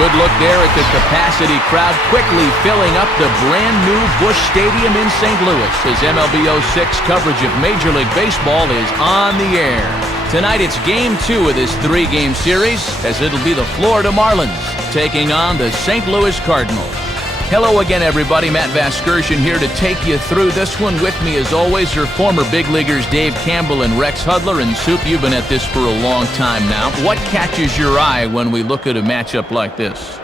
good look there at the capacity crowd quickly filling up the brand new Busch Stadium in St. Louis as MLB 06 coverage of Major League Baseball is on the air. Tonight it's Game 2 of this 3-game series as it'll be the Florida Marlins taking on the St. Louis Cardinals. Hello again, everybody. Matt Vasgersian here to take you through this one. With me, as always, are former big leaguers Dave Campbell and Rex Hudler. And Soup, you've been at this for a long time now. What catches your eye when we look at a matchup like this?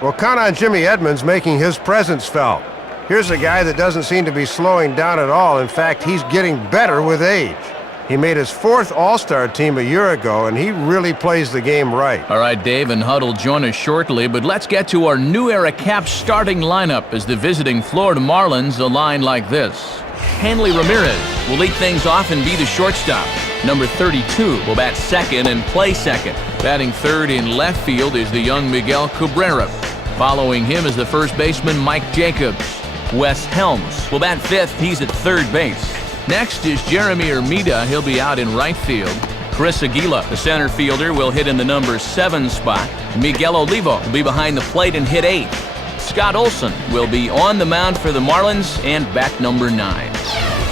Well, count on Jimmy Edmonds making his presence felt. Here's a guy that doesn't seem to be slowing down at all. In fact, he's getting better with age. He made his 4th All-Star team a year ago, and he really plays the game right. All right, Dave and Hud will join us shortly, but let's get to our new era Caps starting lineup as the visiting Florida Marlins align like this. Hanley Ramirez will lead things off and be the shortstop. Number 32 will bat second and play second. Batting third in left field is the young Miguel Cabrera. Following him is the first baseman Mike Jacobs. Wes Helms will bat fifth. He's at third base. Next is Jeremy Armida. He'll be out in right field. Chris Aguila, the center fielder, will hit in the number 7 spot. Miguel Olivo will be behind the plate and hit 8. Scott Olson will be on the mound for the Marlins and bat number 9.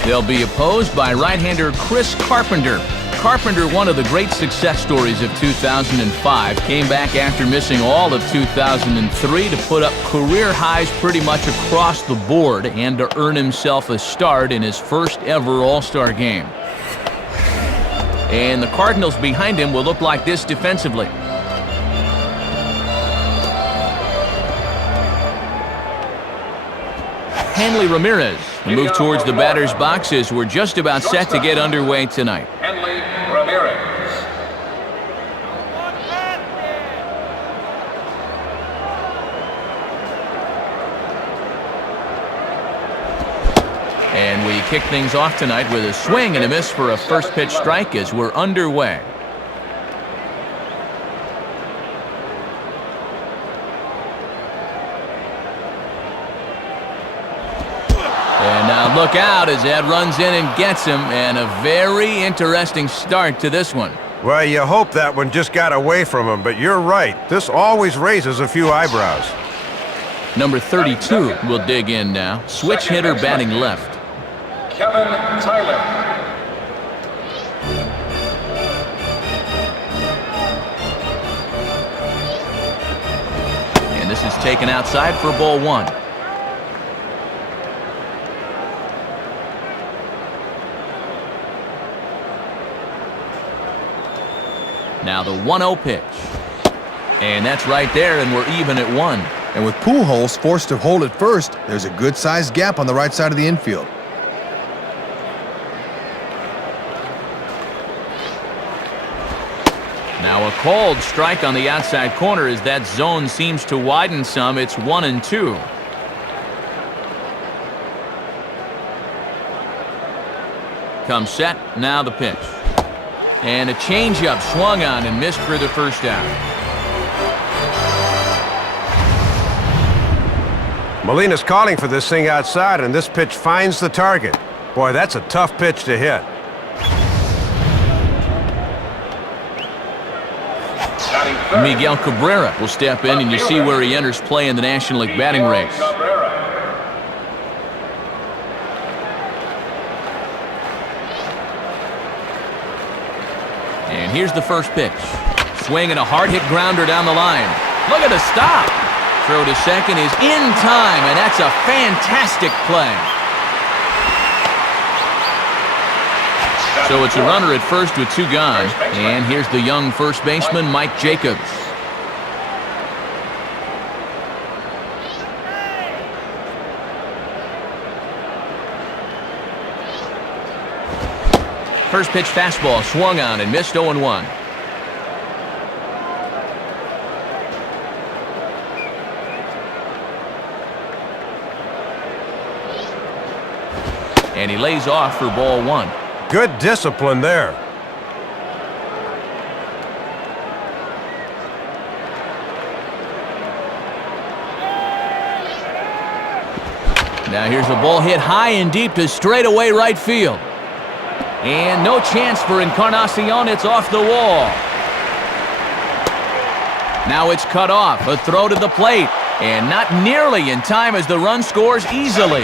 They'll be opposed by right-hander Chris Carpenter. Carpenter, one of the great success stories of 2005, came back after missing all of 2003 to put up career highs pretty much across the board and to earn himself a start in his first ever All-Star game. And the Cardinals behind him will look like this defensively. Hanley Ramirez will move towards the batter's box as we're just about set to get underway tonight. Hanley Ramirez. And we kick things off tonight with a swing and a miss for a first pitch strike as we're underway. And now look out as Ed runs in and gets him, and a very interesting start to this one. Well, you hope that one just got away from him, but you're right. This always raises a few eyebrows. Number 32 will dig in now. Switch hitter batting left. Kevin Tyler. And this is taken outside for ball 1. Now the 1-0 pitch. And that's right there, and we're even at 1. And with Pujols forced to hold at first, there's a good-sized gap on the right side of the infield. Now a called strike on the outside corner as that zone seems to widen some. It's 1-2. Comes set, now the pitch. And a changeup swung on and missed for the first out. Molina's calling for this thing outside, and this pitch finds the target. Boy, that's a tough pitch to hit. Miguel Cabrera will step in, and you see where he enters play in the National League batting race. And here's the first pitch. Swing and a hard-hit grounder down the line. Look at the stop. Throw to second is in time, and that's a fantastic play. So it's a runner at first with 2 gone. And here's the young first baseman, Mike Jacobs. First pitch fastball swung on and missed 0-1. And he lays off for ball 1. Good discipline there. Now here's a ball hit high and deep to straightaway right field. And no chance for Encarnacion. It's off the wall. Now it's cut off. A throw to the plate. And not nearly in time as the run scores easily.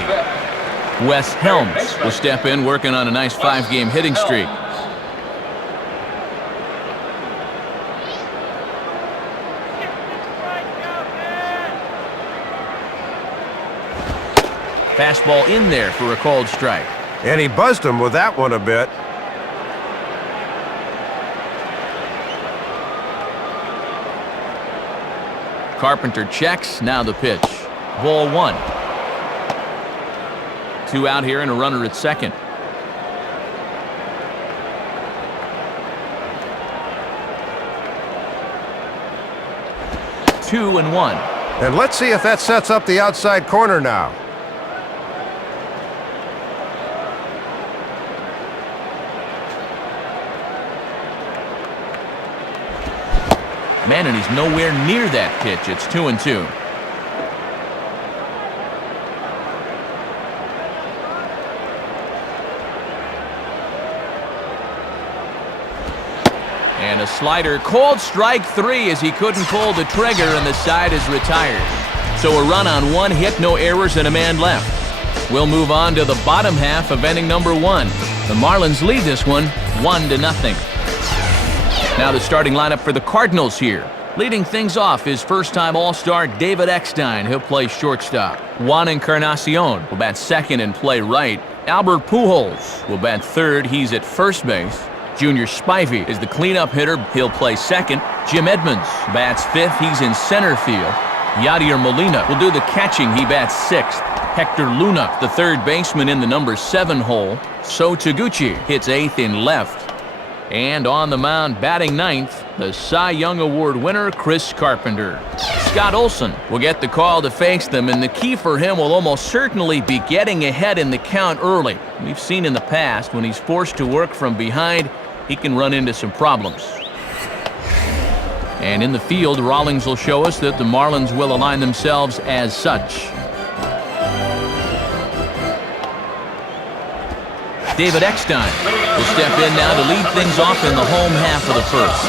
Wes Helms will step in, working on a nice 5-game hitting streak. Fastball in there for a called strike. And he buzzed him with that one a bit. Carpenter checks, now the pitch. Ball 1. 2 out here and a runner at second. Two and 1. And let's see if that sets up the outside corner now. Man, and he's nowhere near that pitch. It's 2 and 2. And a slider, called strike 3 as he couldn't pull the trigger and the side is retired. So a run on 1 hit, no errors, and a man left. We'll move on to the bottom half of inning number 1. The Marlins lead this one 1-0. Now the starting lineup for the Cardinals here. Leading things off is first-time All-Star David Eckstein. He'll play shortstop. Juan Encarnacion will bat second and play right. Albert Pujols will bat third. He's at first base. Junior Spivey is the cleanup hitter. He'll play second. Jim Edmonds bats fifth. He's in center field. Yadier Molina will do the catching. He bats sixth. Hector Luna, the third baseman, in the number 7 hole. So Taguchi hits eighth in left. And on the mound, batting ninth, the Cy Young Award winner, Chris Carpenter. Scott Olson will get the call to face them, and the key for him will almost certainly be getting ahead in the count early. We've seen in the past, when he's forced to work from behind, he can run into some problems. And in the field, Rawlings will show us that the Marlins will align themselves as such. David Eckstein will step in now to lead things off in the home half of the first.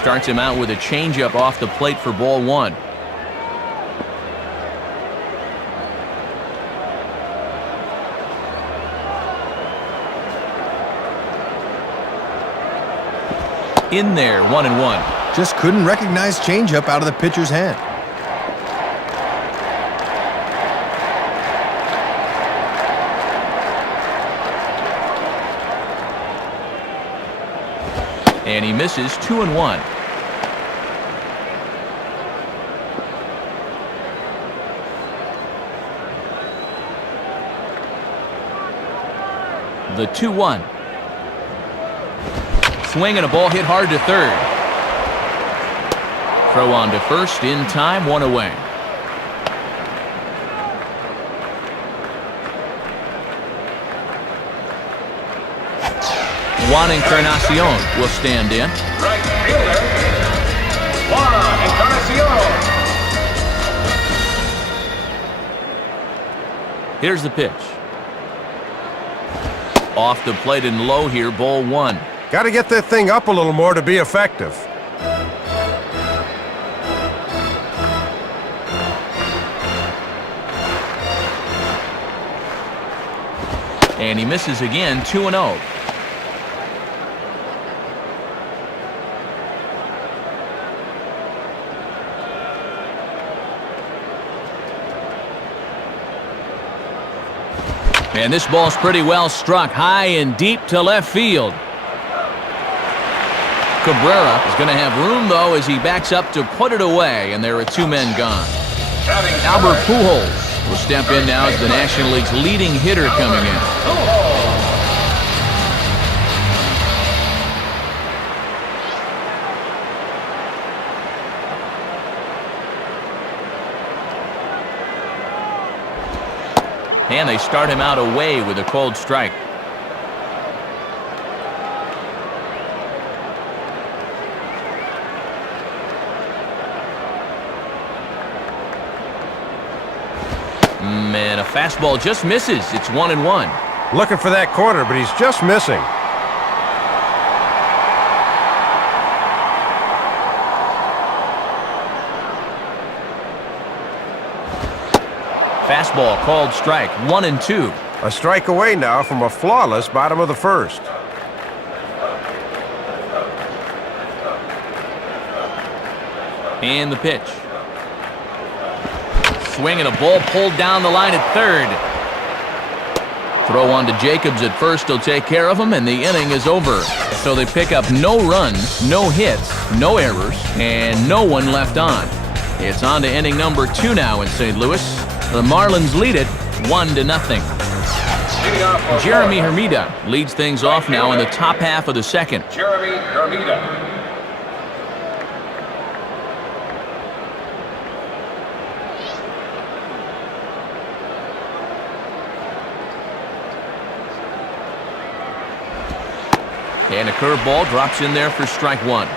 Starts him out with a changeup off the plate for ball 1. In there, 1-1. Just couldn't recognize changeup out of the pitcher's hand. And he misses, 2-1. The 2-1. Swing and a ball hit hard to third. Throw on to first in time, 1 away. Juan Encarnacion will stand in. Right fielder, Juan Encarnacion. Here's the pitch. Off the plate and low here, ball 1. Got to get that thing up a little more to be effective. And he misses again, 2-0. And this ball's pretty well struck, high and deep to left field. Cabrera is going to have room, though, as he backs up to put it away, and there are 2 men gone. Albert Pujols will step in now as the National League's leading hitter coming in. And they start him out away with a cold strike. And a fastball just misses. It's 1-1. Looking for that corner, but he's just missing. Fastball called strike. 1-2. A strike away now from a flawless bottom of the first. And the pitch. Swing and a ball pulled down the line at third. Throw on to Jacobs at first will take care of him, and the inning is over. So they pick up no runs, no hits, no errors, and no one left on. It's on to inning number 2 now in St. Louis. The Marlins lead it 1-0. Jeremy Hermida leads things off now in the top half of the second. Jeremy Hermida. And a curveball drops in there for strike 1.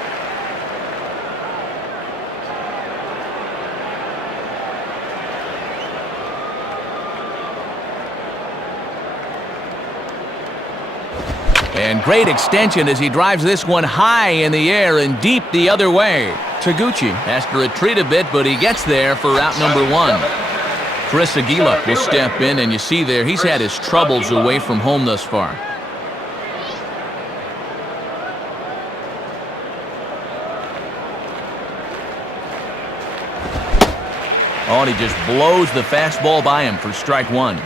And great extension as he drives this one high in the air and deep the other way. Taguchi has to retreat a bit, but he gets there for out number 1. Chris Aguila will step in, and you see there he's had his troubles away from home thus far. Oh, and he just blows the fastball by him for strike 1.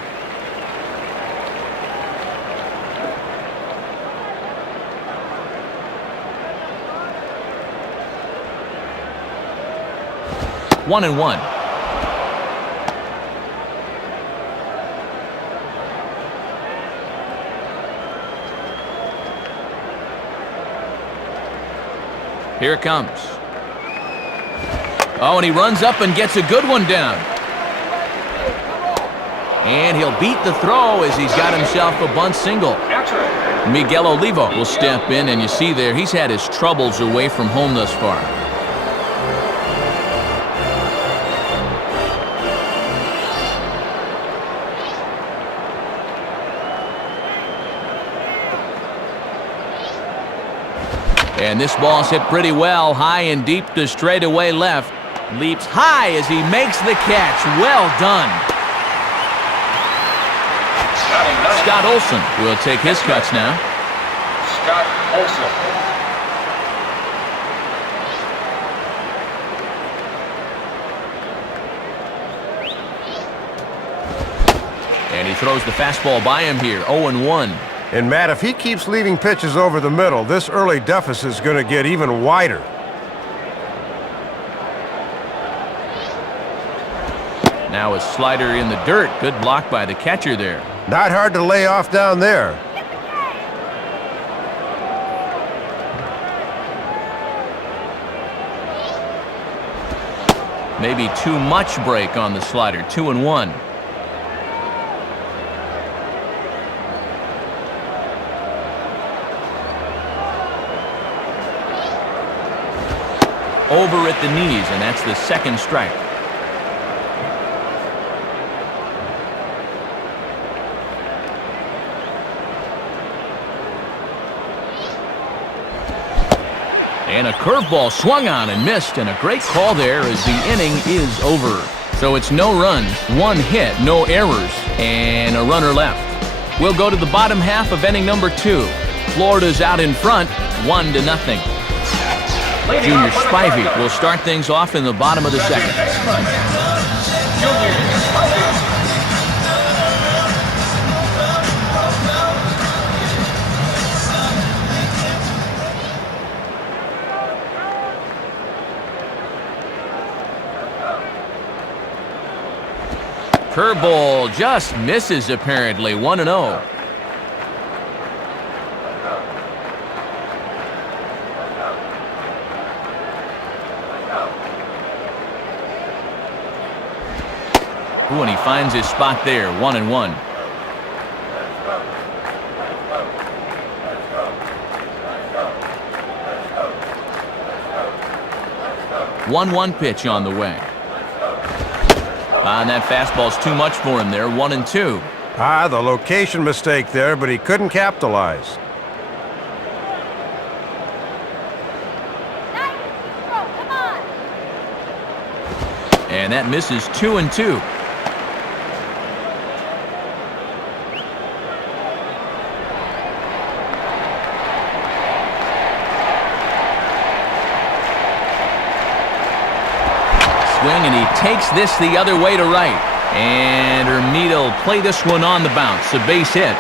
One and one. Here it comes. Oh, and he runs up and gets a good one down. And he'll beat the throw as he's got himself a bunt single. Miguel Olivo will step in, and you see there he's had his troubles away from home thus far. And this ball's hit pretty well, high and deep to straightaway left. Leaps high as he makes the catch. Well done. Scott Olson will take his cuts now. Scott Olson. And he throws the fastball by him here, 0-1. And Matt, if he keeps leaving pitches over the middle, this early deficit is going to get even wider. Now a slider in the dirt. Good block by the catcher there. Not hard to lay off down there. Maybe too much break on the slider, 2-1. Over at the knees, and that's the second strike. And a curveball swung on and missed, and a great call there as the inning is over. So it's no runs, 1 hit, no errors, and a runner left. We'll go to the bottom half of inning number 2. Florida's out in front, 1-0. Junior Spivey will start things off in the bottom of the second. Curveball just misses apparently, 1-0. Ooh, and he finds his spot there, 1-1. 1-1 pitch on the way. And that fastball's too much for him there, 1-2. Ah, the location mistake there, but he couldn't capitalize. And that misses 2-2. Swing, and he takes this the other way to right. And Hermida will play this one on the bounce, a base hit.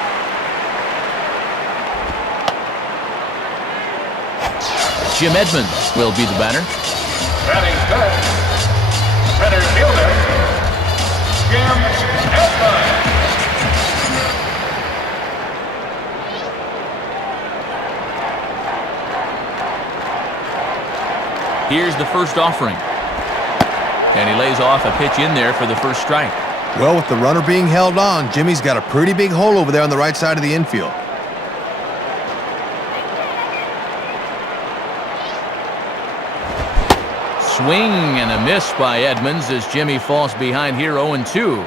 Jim Edmonds will be the batter. Batting third, center fielder, Jim Edmonds. Here's the first offering. And he lays off a pitch in there for the first strike. Well, with the runner being held on, Jimmy's got a pretty big hole over there on the right side of the infield. Swing and a miss by Edmonds as Jimmy falls behind here 0-2.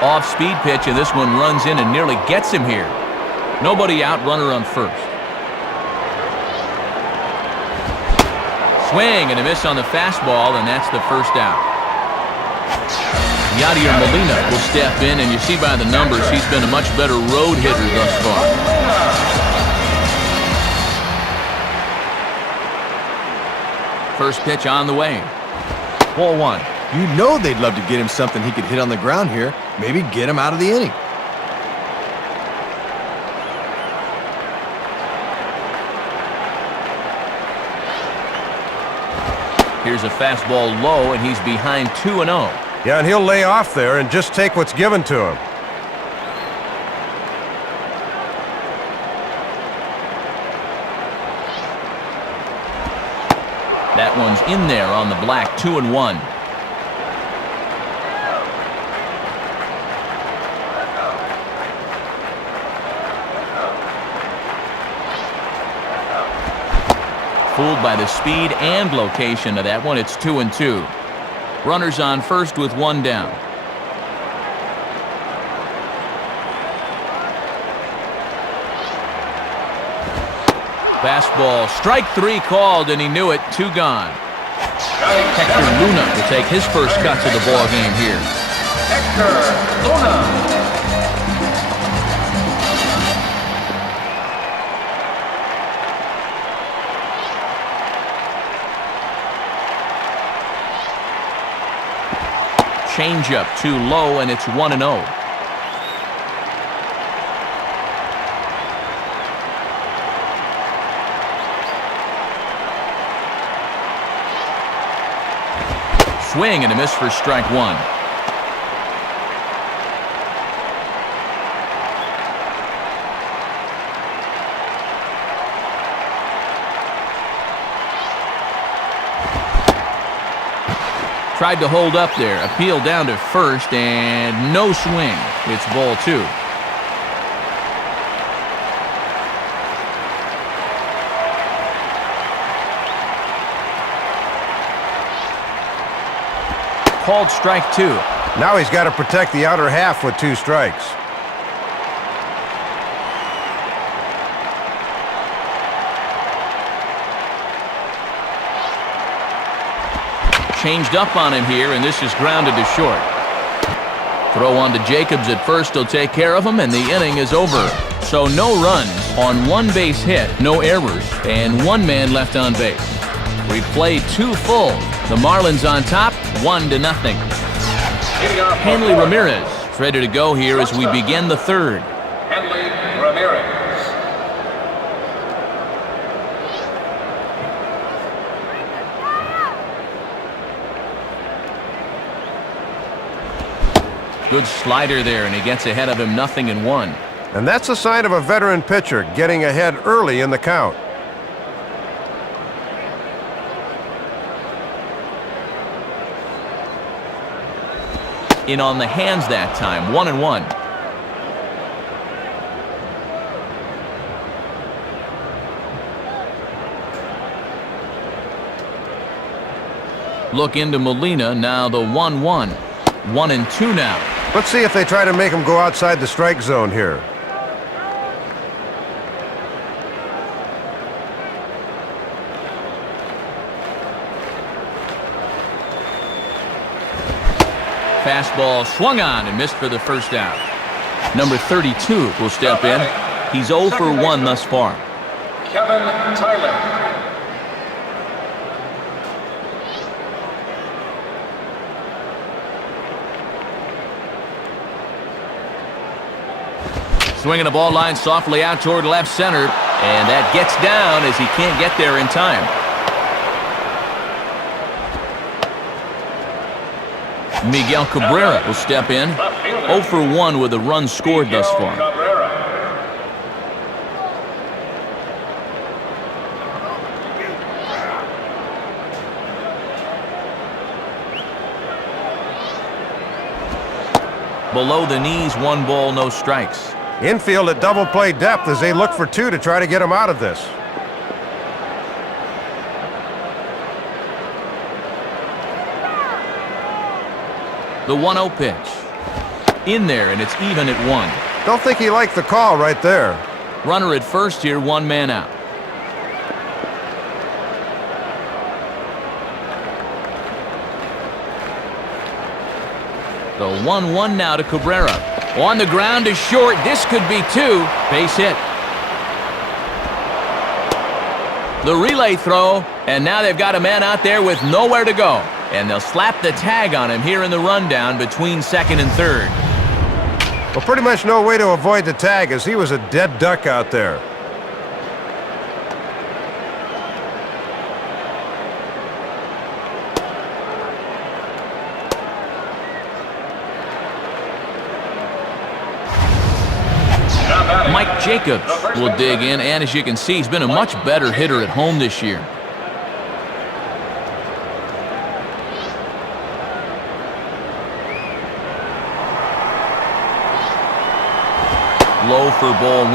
Off-speed pitch, and this one runs in and nearly gets him here. Nobody out, runner on first. Swing and a miss on the fastball, and that's the first out. Yadier Molina will step in, and you see by the numbers he's been a much better road hitter thus far. First pitch on the way. Ball one. You know they'd love to get him something he could hit on the ground here. Maybe get him out of the inning. Here's a fastball low, and he's behind 2-0. Yeah, and he'll lay off there and just take what's given to him. That one's in there on the black, 2-1. Fooled by the speed and location of that one. It's 2-2. Runners on first with one down. Fastball, strike three called, and he knew it. 2 gone. Hector Luna will take his first cuts of the ball game here. Hector Luna. Changeup too low, and it's 1-0. Swing and a miss for strike one. Tried to hold up there. Appeal down to first, and no swing. It's ball 2. Called strike 2. Now he's got to protect the outer half with 2 strikes. Changed up on him here, and this is grounded to short. Throw on to Jacobs at first. He'll take care of him, and the inning is over. So no runs on 1 base hit, no errors, and 1 man left on base. We played 2 full. The Marlins on top, 1-0. Hanley Ramirez ready to go here as we begin the 3rd. Hanley Ramirez. Good slider there, and he gets ahead of him, 0-1. And that's a sign of a veteran pitcher getting ahead early in the count. In on the hands that time, 1-1. Look into Molina, now the 1-1. 1-2 now. Let's see if they try to make him go outside the strike zone here. Fastball swung on and missed for the first out. Number 32 will step in. He's 0 for 1 thus far. Kevin Tyler. Swinging a ball line softly out toward left center, and that gets down as he can't get there in time. Miguel Cabrera will step in. 0 for 1 with a run scored thus far. Below the knees, 1 ball, no strikes. Infield at double play depth as they look for 2 to try to get him out of this. The 1-0 pitch. In there, and it's even at 1. Don't think he liked the call right there. Runner at first here, 1 man out. The 1-1 now to Cabrera. On the ground to short. This could be 2. Base hit. The relay throw, and now they've got a man out there with nowhere to go. And they'll slap the tag on him here in the rundown between second and third. Well, pretty much no way to avoid the tag as he was a dead duck out there. Mike Jacobs will dig in, and as you can see, he's been a much better hitter at home this year. Low for ball 1.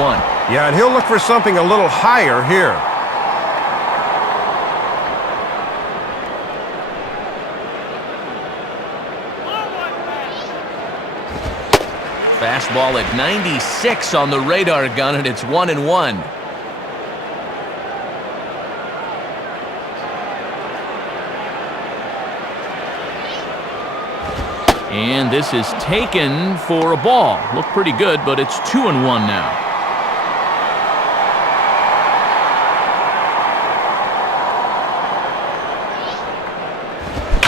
Yeah, and he'll look for something a little higher here. Fastball at 96 on the radar gun, and it's 1-1. And this is taken for a ball. Looked pretty good, but it's 2-1 now.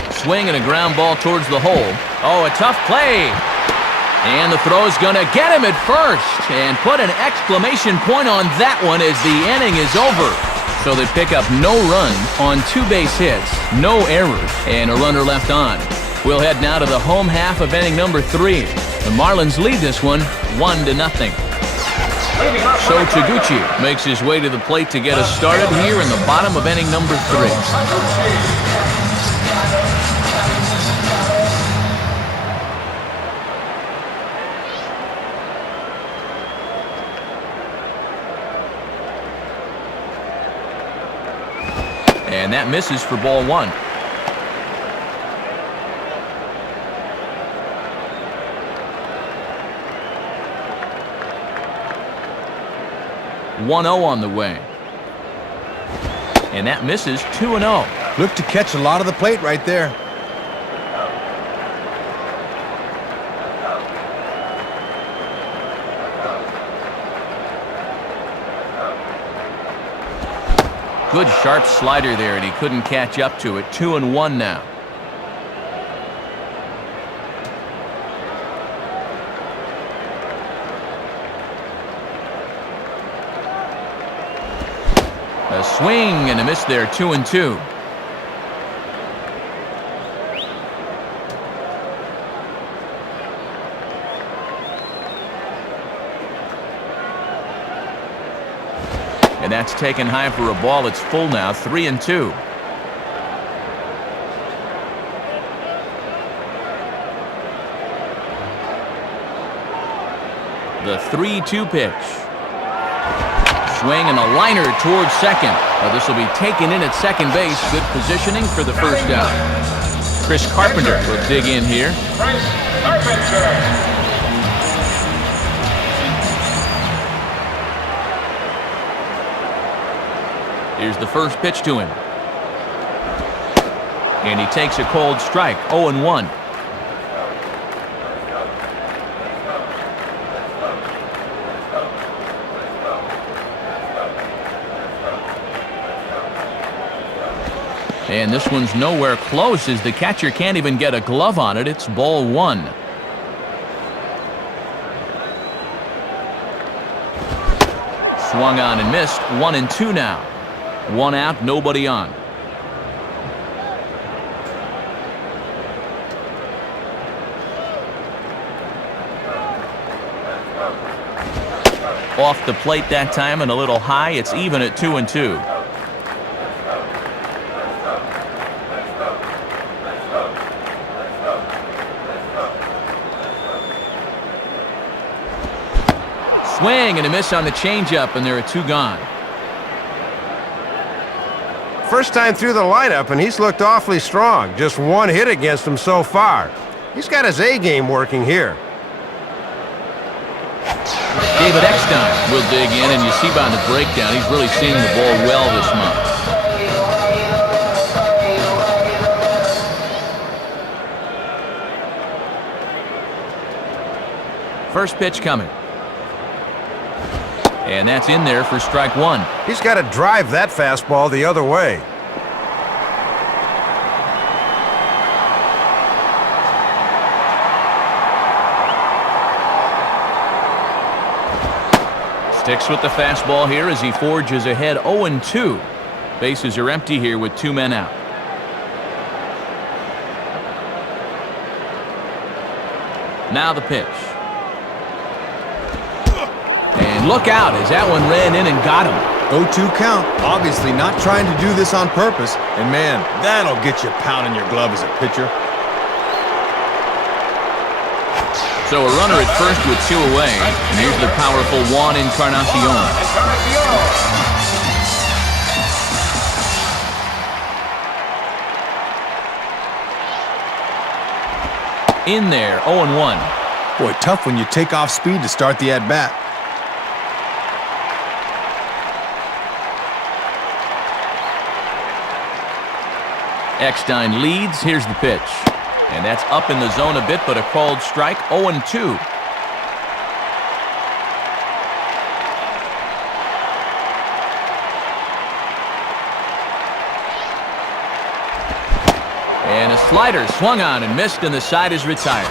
Swing and a ground ball towards the hole. Oh, a tough play. And the throw's going to get him at first. And put an exclamation point on that one as the inning is over. So they pick up no runs on 2 base hits, no errors, and a runner left on. We'll head now to the home half of inning number 3. The Marlins lead this one 1-0. So Taguchi makes his way to the plate to get us started here in the bottom of inning number 3. And that misses for ball 1. On the way. And that misses 2-0. Look to catch a lot of the plate right there. Good sharp slider there, and he couldn't catch up to it. 2-1 now. A swing and a miss there, 2-2. And that's taken high for a ball. It's full now, 3-2. The 3-2 pitch. swing and a liner towards second. This will be taken in at second base. Good positioning for the first out. Chris Carpenter will dig in here. Chris Carpenter. Here's the first pitch to him. And he takes a cold strike, 0-1. And this one's nowhere close as the catcher can't even get a glove on it. It's ball one. Swung on and missed. 1-2 now. One out, nobody on. Off the plate that time and a little high. It's even at 2-2. Swing and a miss on the changeup, and there are two gone. First time through the lineup, and he's looked awfully strong. Just one hit against him so far. He's got his A game working here. David Eckstein will dig in, and you see by the breakdown, he's really seeing the ball well this month. First pitch coming. And that's in there for strike one. He's got to drive that fastball the other way. Sticks with the fastball here as he forges ahead 0-2. Bases are empty here with two men out. Now the pitch. And look out as that one ran in and got him. 0-2 count. Obviously not trying to do this on purpose. And man, that'll get you pounding your glove as a pitcher. So a runner at first with two away. And here's the powerful Juan Encarnacion. In there, 0-1. Boy, tough when you take off speed to start the at-bat. Eckstein leads. Here's the pitch. And that's up in the zone a bit, but a called strike, 0-2. And a slider swung on and missed, and the side is retired.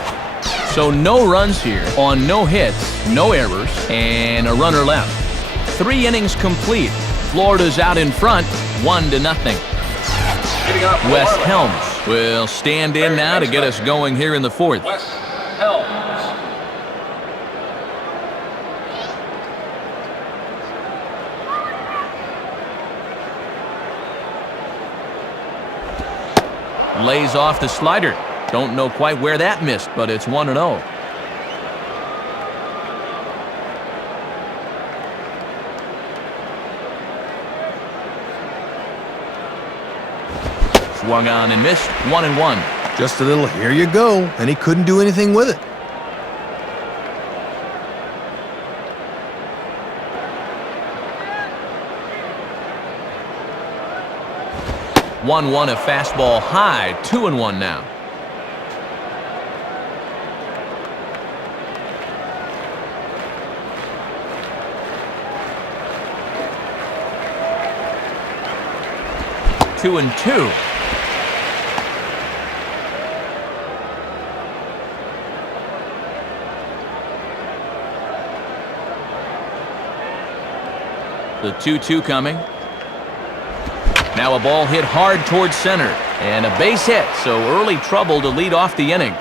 So no runs here on no hits, no errors, and a runner left. 3 innings complete. Florida's out in front, 1-0. Wes Helms will stand in now to get us going here in the fourth. Wes Helms. Lays off the slider. Don't know quite where that missed, but it's 1-0. Swung on and missed, 1-1. Just a little here you go, and he couldn't do anything with it. A fastball high, 2-1 now. Two and two. The 2-2 coming. Now a ball hit hard towards center. And a base hit, so early trouble to lead off the inning.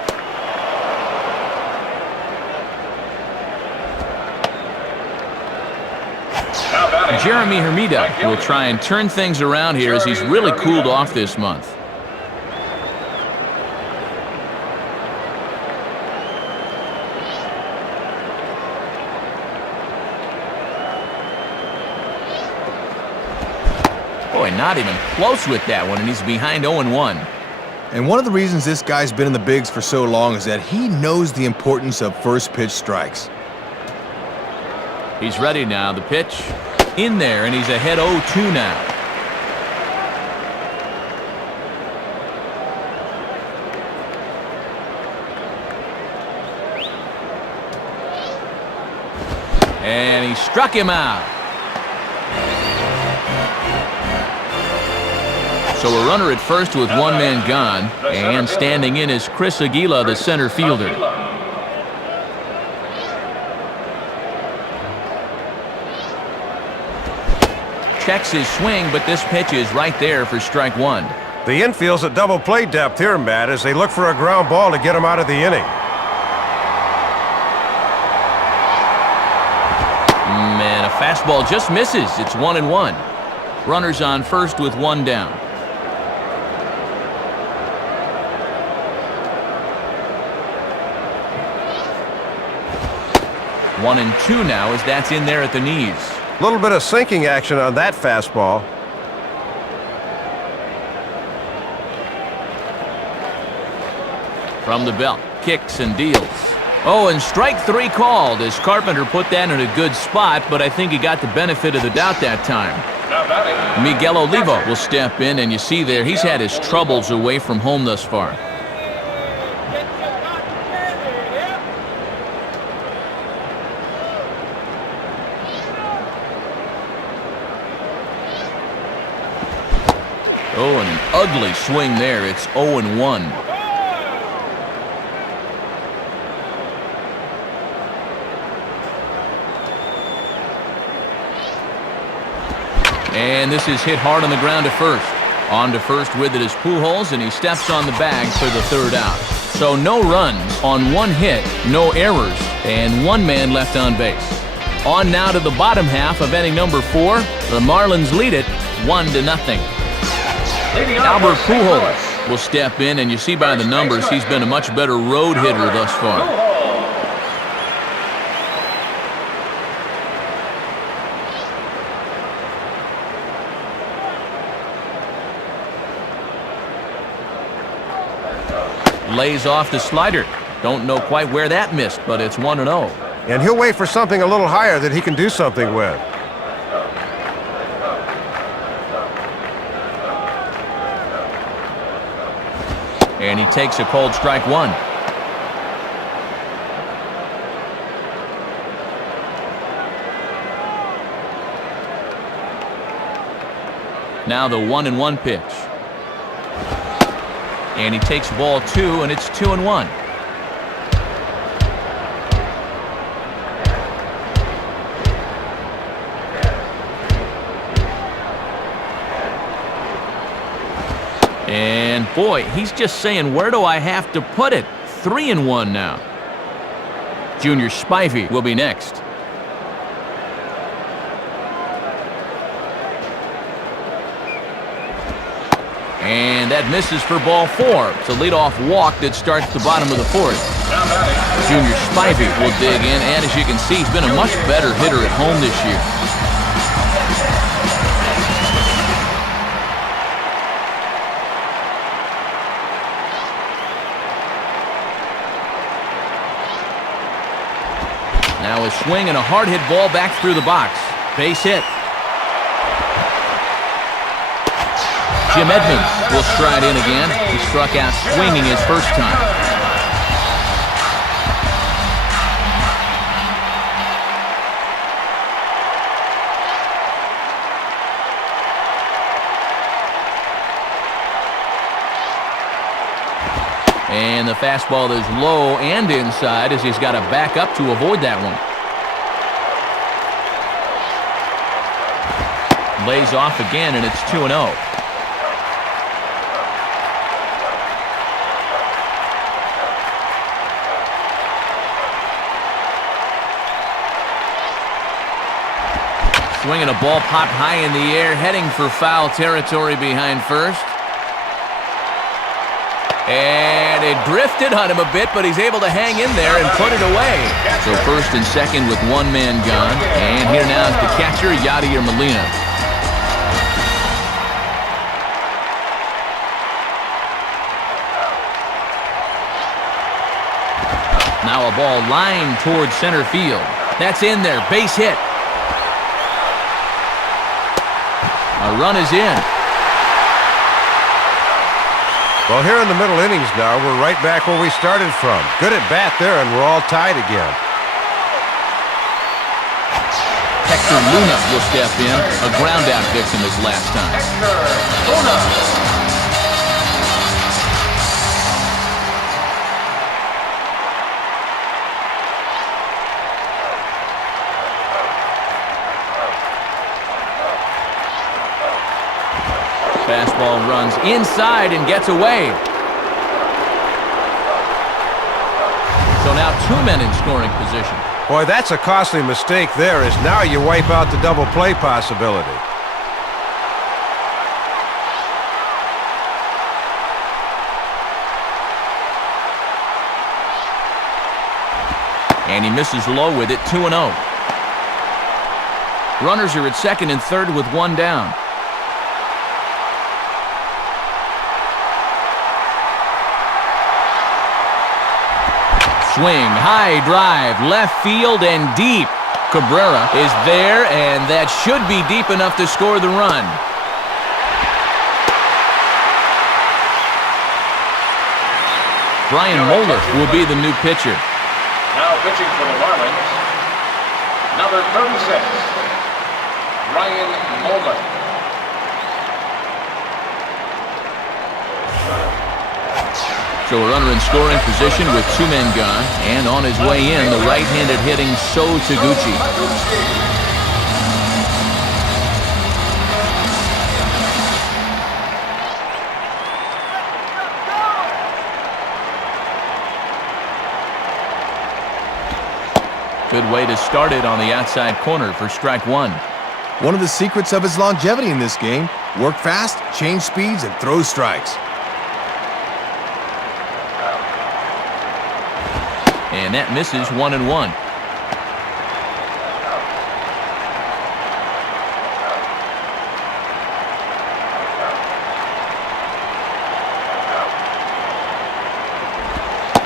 Jeremy Hermida will try and turn things around here as he's really cooled off this month. Boy, not even close with that one, and he's behind 0-1. And one of the reasons this guy's been in the bigs for so long is that he knows the importance of first pitch strikes. He's ready now. The pitch in there, and he's ahead 0-2 now. And he struck him out. So a runner at first with one man gone, and standing in is Chris Aguila, the center fielder. Checks his swing, but this pitch is right there for strike one. The infield's at double play depth here, Matt, as they look for a ground ball to get him out of the inning. Man, a fastball just misses. It's 1-1. Runners on first with one down. One and two now as that's in there at the knees. A little bit of sinking action on that fastball. From the belt, kicks and deals. Oh, and strike three called as Carpenter put that in a good spot, but I think he got the benefit of the doubt that time. Miguel Oliva will step in, and you see there he's had his troubles away from home thus far. Oh, and an ugly swing there. It's 0-1. And this is hit hard on the ground to first. On to first with it is Pujols, and he steps on the bag for the third out. So no runs on one hit, no errors, and one man left on base. On now to the bottom half of inning number 4. The Marlins lead it 1-0. Albert Pujols will step in, and you see by the numbers he's been a much better road hitter thus far. Lays off the slider. Don't know quite where that missed, but it's 1-0. And he'll wait for something a little higher that he can do something with. And he takes a cold strike one. Now the 1-1 pitch. And he takes ball 2, and it's 2-1. And boy, he's just saying, where do I have to put it? 3-1 now. Junior Spivey will be next. And that misses for ball 4. It's a leadoff walk that starts the bottom of the 4th. Junior Spivey will dig in, and as you can see, he's been a much better hitter at home this year. Now a swing and a hard hit ball back through the box. Base hit. Jim Edmonds will stride in again. He struck out swinging his first time. And the fastball is low and inside as he's got to back up to avoid that one. Lays off again, and it's 2-0. Swinging a ball popped high in the air, heading for foul territory behind first. And it drifted on him a bit, but he's able to hang in there and put it away. So first and second with one man gone. And here now is the catcher, Yadier Molina. Now a ball lined towards center field. That's in there. Base hit. A run is in. Well, here in the middle innings now, we're right back where we started from. Good at bat there, and we're all tied again. Hector Luna will step in. A ground-out victim his last time. Hector Luna. Fastball runs inside and gets away. So now 2 men in scoring position. Boy, that's a costly mistake there, as now you wipe out the double play possibility. And he misses low with it, 2-0. Runners are at second and third with one down. Swing, high drive, left field and deep. Cabrera is there, and that should be deep enough to score the run. Brian Moeller will be the new pitcher. Now pitching for the Marlins, number 36, Brian Moeller. So a runner in scoring position with 2 men gone, and on his way in, the right-handed hitting So Taguchi. Good way to start it on the outside corner for strike one. One of the secrets of his longevity in this game: work fast, change speeds, and throw strikes. And that misses 1-1.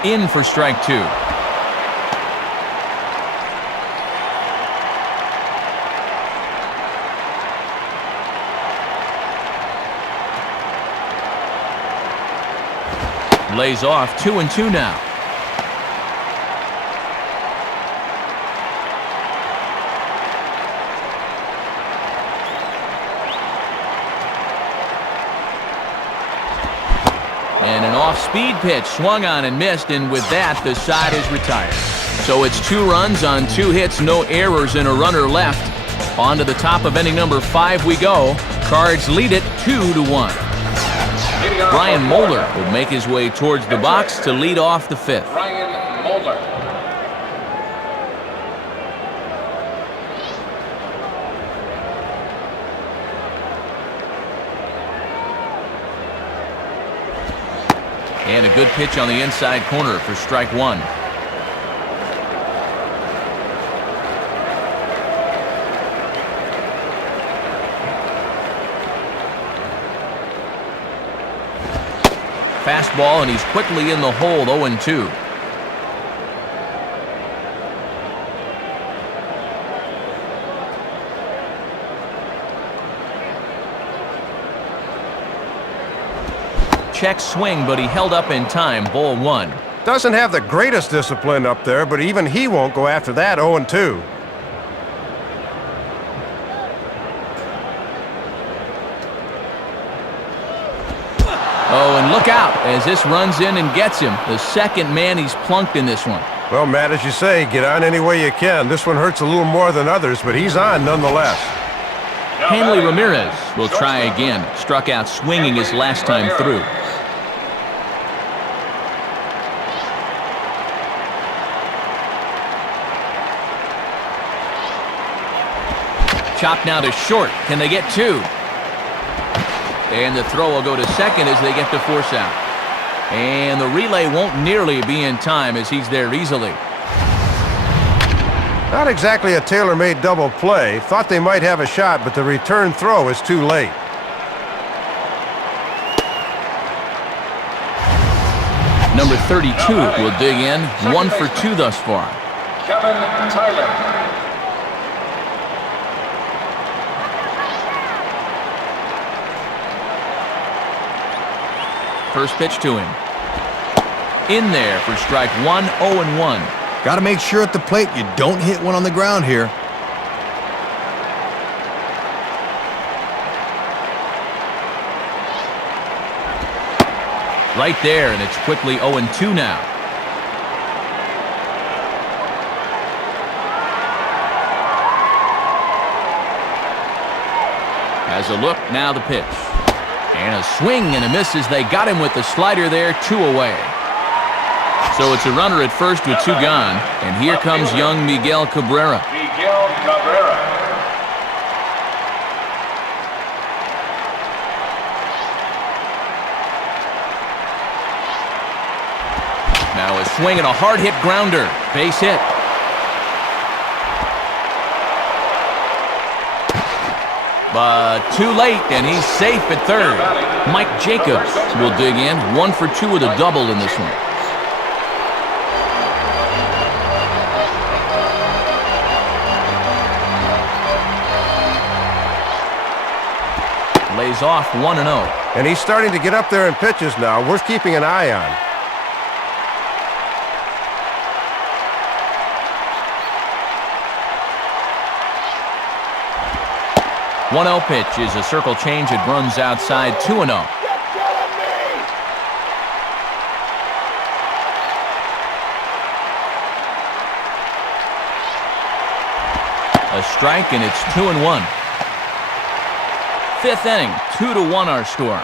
In for strike two. Lays off 2-2 now. And an off-speed pitch swung on and missed, and with that, the side is retired. So it's 2 runs on 2 hits, no errors, and a runner left. On to the top of inning number 5 we go. Cards lead it 2-1. Brian Moeller will make his way towards the box to lead off the 5th. Brian Moeller. And a good pitch on the inside corner for strike one. Fastball, and he's quickly in the hole, 0-2. Check swing, but he held up in time, ball 1. Doesn't have the greatest discipline up there, but even he won't go after that 0-2. Oh, and look out as this runs in and gets him. The second man he's plunked in this one. Well, Matt, as you say, get on any way you can. This one hurts a little more than others, but he's on nonetheless. Hanley Ramirez will try again. Struck out swinging his last time through. Chop now to short. Can they get 2? And the throw will go to second as they get the force out. And the relay won't nearly be in time as he's there easily. Not exactly a tailor-made double play. Thought they might have a shot, but the return throw is too late. Number 32 will dig in, 1 for 2 thus far. Kevin Tyler. First pitch to him. In there for strike 1, 0-1. Got to make sure at the plate you don't hit one on the ground here. Right there, and it's quickly 0-2 now. Has a look, now the pitch. And a swing and a miss as they got him with the slider there, 2 away. So it's a runner at first with 2 gone, and here comes young Miguel Cabrera. Miguel Cabrera. Now a swing and a hard-hit grounder. Base hit. But too late, and he's safe at third. Mike Jacobs will dig in, 1 for 2 with a double in this one. Lays off 1-0. And he's starting to get up there in pitches now. Worth keeping an eye on. One 1-0 pitch is a circle change. It runs outside 2-0. A strike, and it's 2-1. 5th inning, 2-1 our score.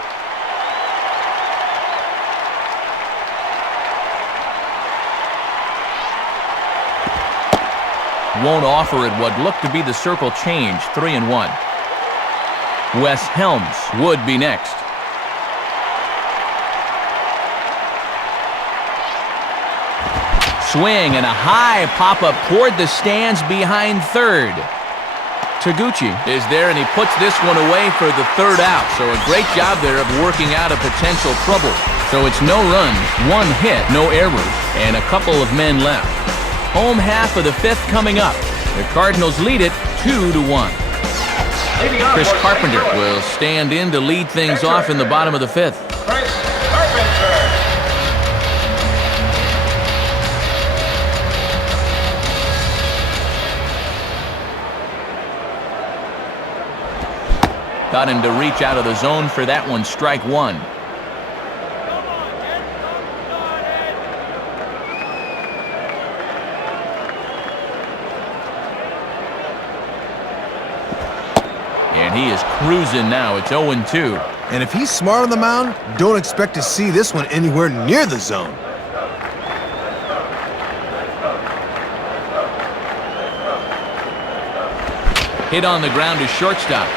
Won't offer it what looked to be the circle change, 3-1. Wes Helms would be next. Swing and a high pop-up toward the stands behind third. Taguchi is there, and he puts this one away for the 3rd out. So a great job there of working out a potential trouble. So it's no runs, 1 hit, no errors, and a couple of men left. Home half of the 5th coming up. The Cardinals lead it 2-1. Chris Carpenter will stand in to lead things off in the bottom of the 5th. Chris Carpenter. Got him to reach out of the zone for that one, strike 1. And he is cruising now. It's 0-2. And if he's smart on the mound, don't expect to see this one anywhere near the zone. Hit on the ground to shortstop.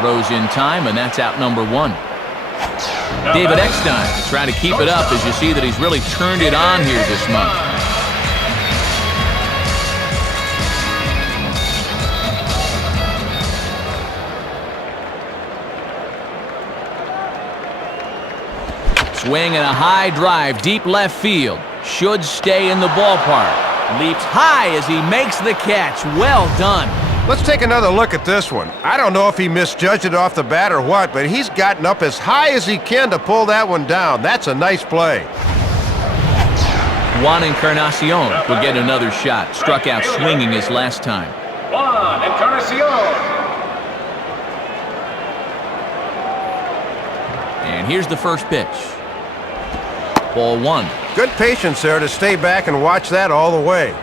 Throws in time, and that's out number 1. David Eckstein trying to keep it up as you see that he's really turned it on here this month. Swing and a high drive, deep left field. Should stay in the ballpark. Leaps high as he makes the catch. Well done. Let's take another look at this one. I don't know if he misjudged it off the bat or what, but he's gotten up as high as he can to pull that one down. That's a nice play. Juan Encarnacion will get another shot. Struck out swinging his last time. Juan Encarnacion. And here's the first pitch. Ball 1. Good patience there to stay back and watch that all the way.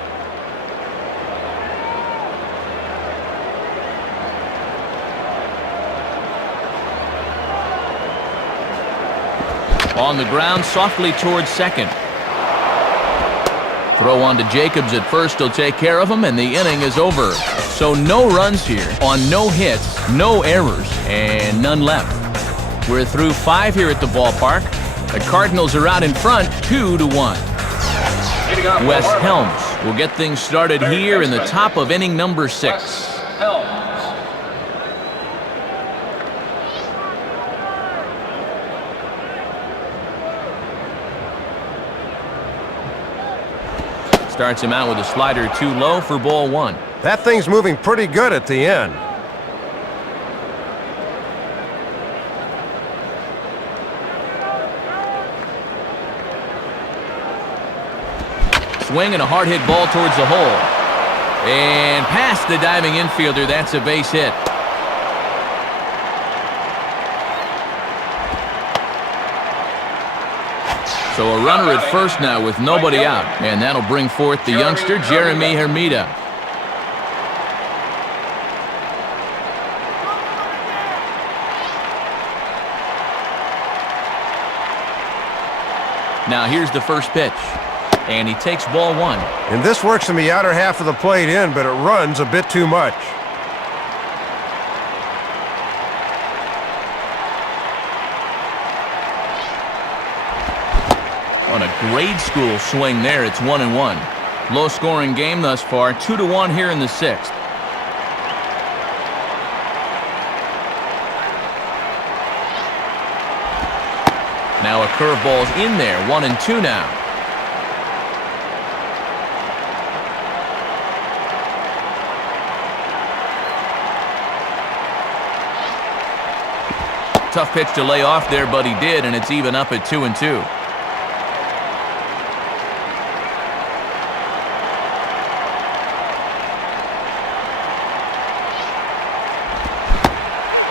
On the ground, softly towards second. Throw on to Jacobs at first. He'll take care of him, and the inning is over. So no runs here on no hits, no errors, and none left. We're through 5 here at the ballpark. The Cardinals are out in front, 2-1. Wes Helms will get things started here in the top of inning number 6. Helms. Starts him out with a slider too low for ball one. That thing's moving pretty good at the end. Swing and a hard hit ball towards the hole. And past the diving infielder, that's a base hit. So a runner at first now with nobody out. And that'll bring forth the youngster, Jeremy Hermida. Now here's the first pitch. And he takes ball one. And this works in the outer half of the plate in, but it runs a bit too much. On a grade school swing there, it's 1-1. Low scoring game thus far, 2-1 here in the sixth. Now a curveball's in there, 1-2 now. Tough pitch to lay off there, but he did, and it's even up at 2-2.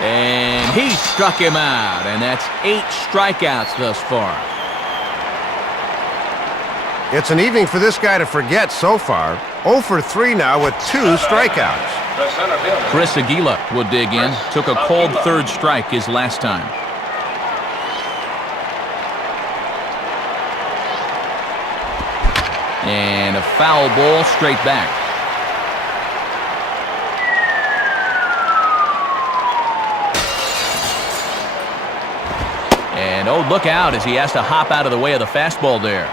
And he struck him out, and that's 8 strikeouts thus far. It's an evening for this guy to forget so far. 0 for 3 now with 2 strikeouts. Chris Aguila will dig in. Took a cold third strike his last time. And a foul ball straight back. And oh, look out as he has to hop out of the way of the fastball there.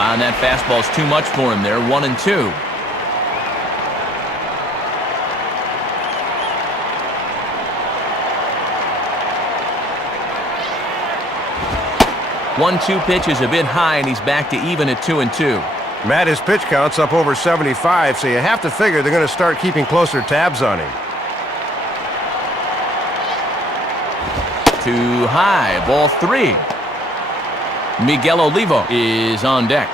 And that fastball's too much for him there, 1-2. One-two pitch is a bit high, and he's back to even at 2-2. Matt, his pitch count's up over 75, so you have to figure they're going to start keeping closer tabs on him. Too high, ball 3. Miguel Olivo is on deck.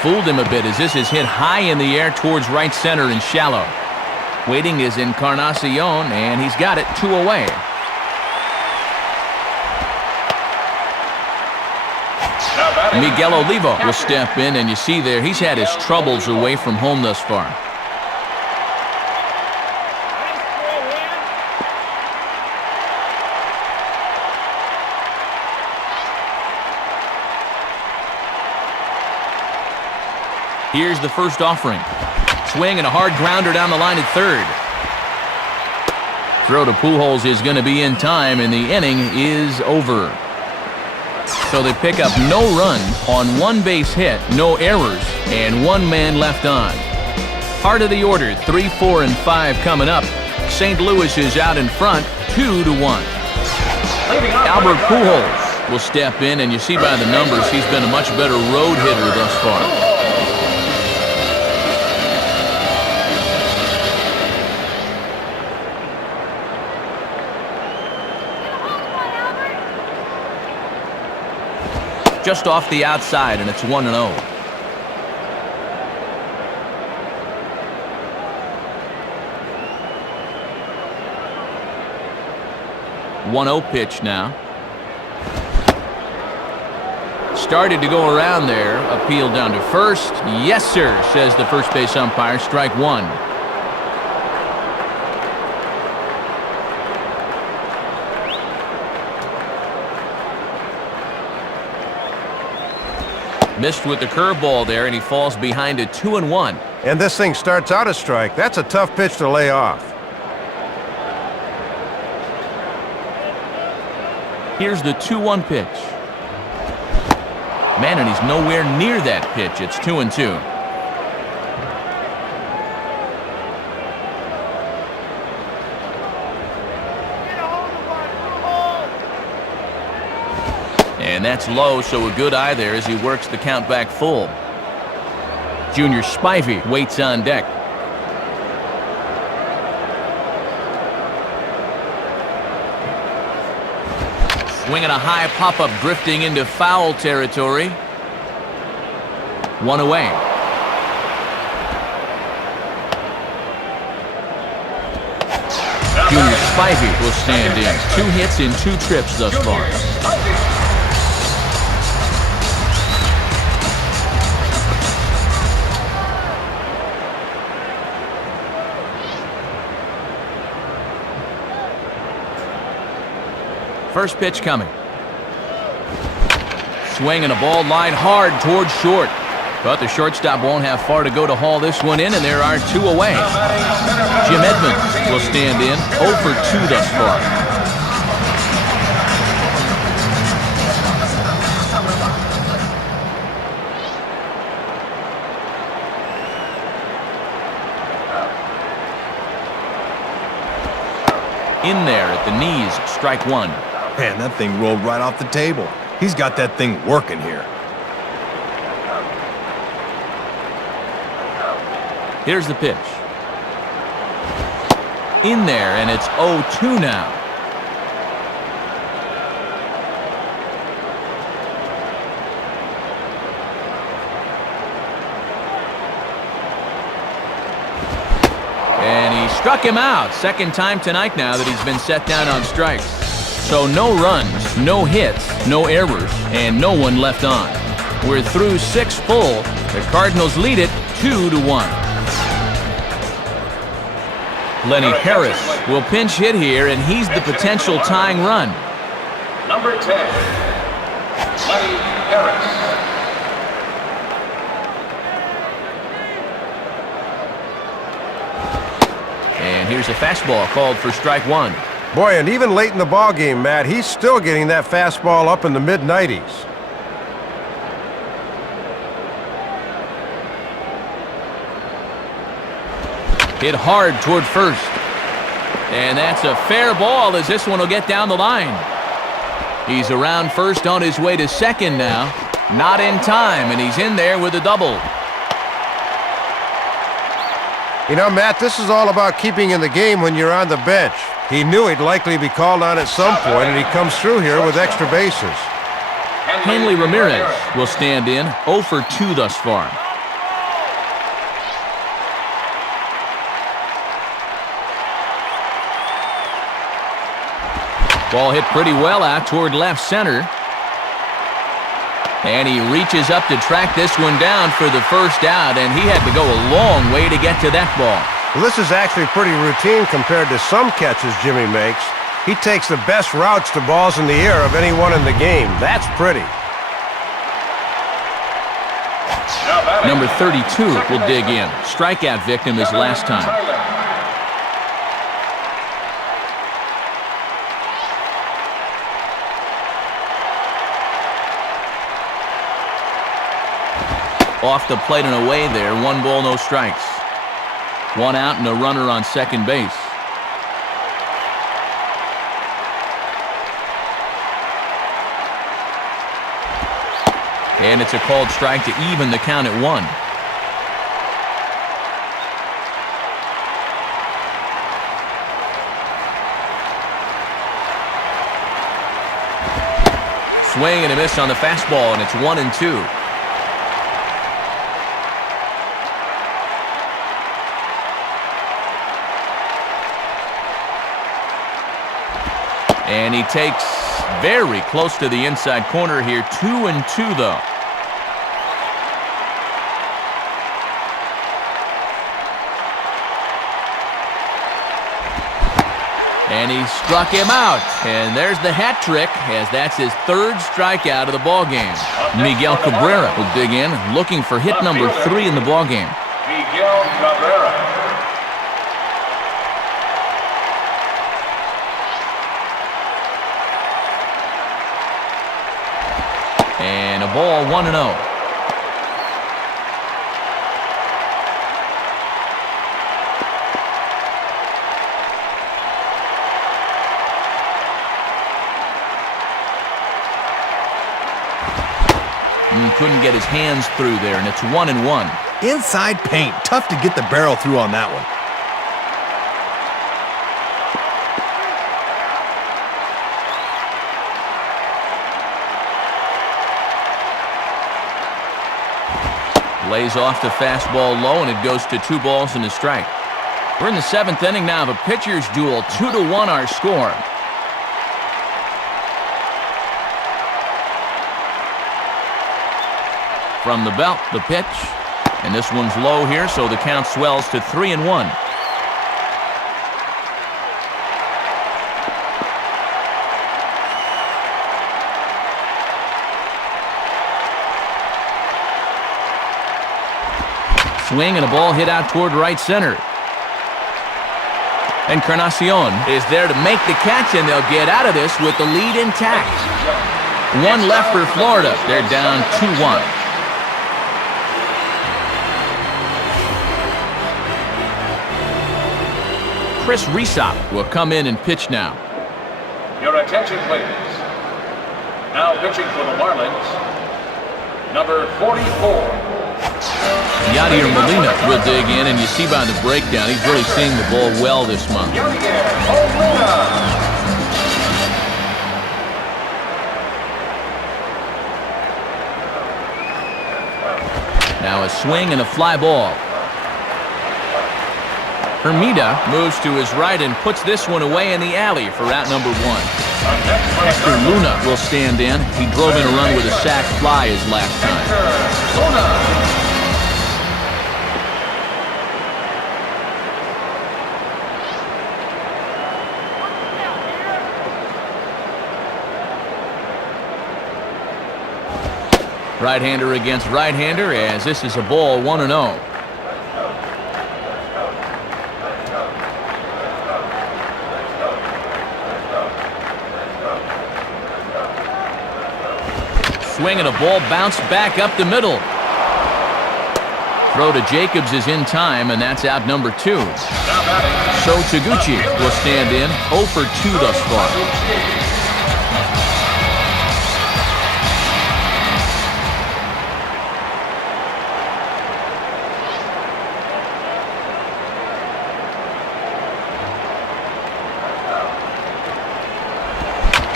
Fooled him a bit as this is hit high in the air towards right center and shallow. Waiting is Encarnacion, and he's got it 2 away. Miguel Olivo will step in, and you see there he's had his troubles away from home thus far. Here's the first offering. Swing and a hard grounder down the line at third. Throw to Pujols is going to be in time, and the inning is over. So they pick up no runs on 1 base hit, no errors, and 1 man left on. Heart of the order, 3, 4, and 5 coming up. St. Louis is out in front, 2-1. Albert Pujols will step in, and you see by the numbers he's been a much better road hitter thus far. Just off the outside, and it's 1-0. One-0 pitch now. Started to go around there. Appeal down to first. Yes, sir, says the first base umpire. Strike 1. Missed with the curveball there, and he falls behind at 2-1. And this thing starts out a strike. That's a tough pitch to lay off. Here's the 2-1 pitch. Man, and he's nowhere near that pitch. It's 2-2. And that's low, so a good eye there as he works the count back full. Junior Spivey waits on deck. Swinging a high pop-up, drifting into foul territory. One away. Junior Spivey will stand in. 2 hits in 2 trips thus far. First pitch coming. Swinging a ball line hard towards short. But the shortstop won't have far to go to haul this one in, and there are 2 away. Jim Edmonds will stand in, 0 for 2 thus far. In there at the knees, strike 1. Man, that thing rolled right off the table. He's got that thing working here. Here's the pitch. In there, and it's 0-2 now. And he struck him out. Second time tonight now that he's been set down on strikes. So no runs, no hits, no errors, and no one left on. We're through 6 full. The Cardinals lead it 2-1. Lenny Harris will pinch hit here, and he's the potential tying run. Number 10, Lenny Harris. And here's a fastball called for strike 1. Boy, and even late in the ball game, Matt, he's still getting that fastball up in the mid-90s. Hit hard toward first. And that's a fair ball as this one will get down the line. He's around first on his way to second now. Not in time, and he's in there with a double. You know, Matt, this is all about keeping in the game when you're on the bench. He knew he'd likely be called on at some point, and he comes through here with extra bases. Hanley Ramirez will stand in, 0 for 2 thus far. Ball hit pretty well out toward left center. And he reaches up to track this one down for the first out, and he had to go a long way to get to that ball. Well, this is actually pretty routine compared to some catches Jimmy makes. He takes the best routes to balls in the air of anyone in the game. That's pretty. Number 32 will dig in. Strikeout victim his last time. Off the plate and away there. 1 ball, no strikes. 1 out and a runner on second base. And it's a called strike to even the count at 1. Swing and a miss on the fastball, and it's 1-2. And he takes very close to the inside corner here. 2-2 though. And he struck him out. And there's the hat trick, as that's his 3rd strikeout of the ballgame. Miguel Cabrera will dig in, looking for hit number 3 in the ballgame. Miguel Cabrera. And a ball, 1-0. Couldn't get his hands through there, and it's 1-1. Inside paint. Tough to get the barrel through on that one. Lays off the fastball low, and it goes to 2 balls and a strike. We're in the 7th inning now of a pitcher's duel. 2-1 our score. From the belt, the pitch. And this one's low here, so the count swells to 3-1. Swing and a ball hit out toward right center. Encarnacion is there to make the catch, and they'll get out of this with the lead intact. 1 left for Florida. They're down 2-1. Chris Resop will come in and pitch now. Your attention, please. Now pitching for the Marlins, number 44. Yadier Molina will dig in, and you see by the breakdown, he's really seeing the ball well this month. Now a swing and a fly ball. Hermida moves to his right and puts this one away in the alley for out number 1. Hector Luna will stand in. He drove in a run with a sac fly his last time. Right-hander against right-hander, as this is a ball 1-0. Swing and a ball bounced back up the middle. Throw to Jacobs is in time, and that's out number 2. So Taguchi will stand in, 0 for 2 thus far.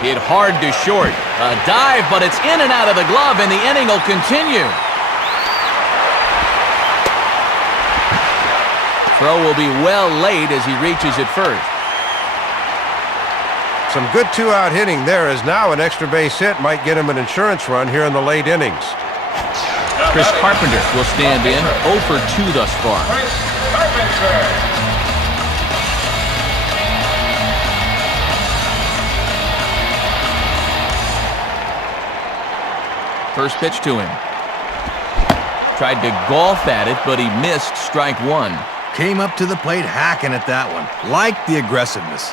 Hit hard to short. A dive, but it's in and out of the glove, and the inning will continue. Throw will be well late as he reaches it first. Some good 2-out hitting there, as now an extra base hit might get him an insurance run here in the late innings. Chris Carpenter will stand in, 0 for 2 thus far. Chris Carpenter. First pitch to him. Tried to golf at it, but he missed strike 1. Came up to the plate hacking at that one. Liked the aggressiveness.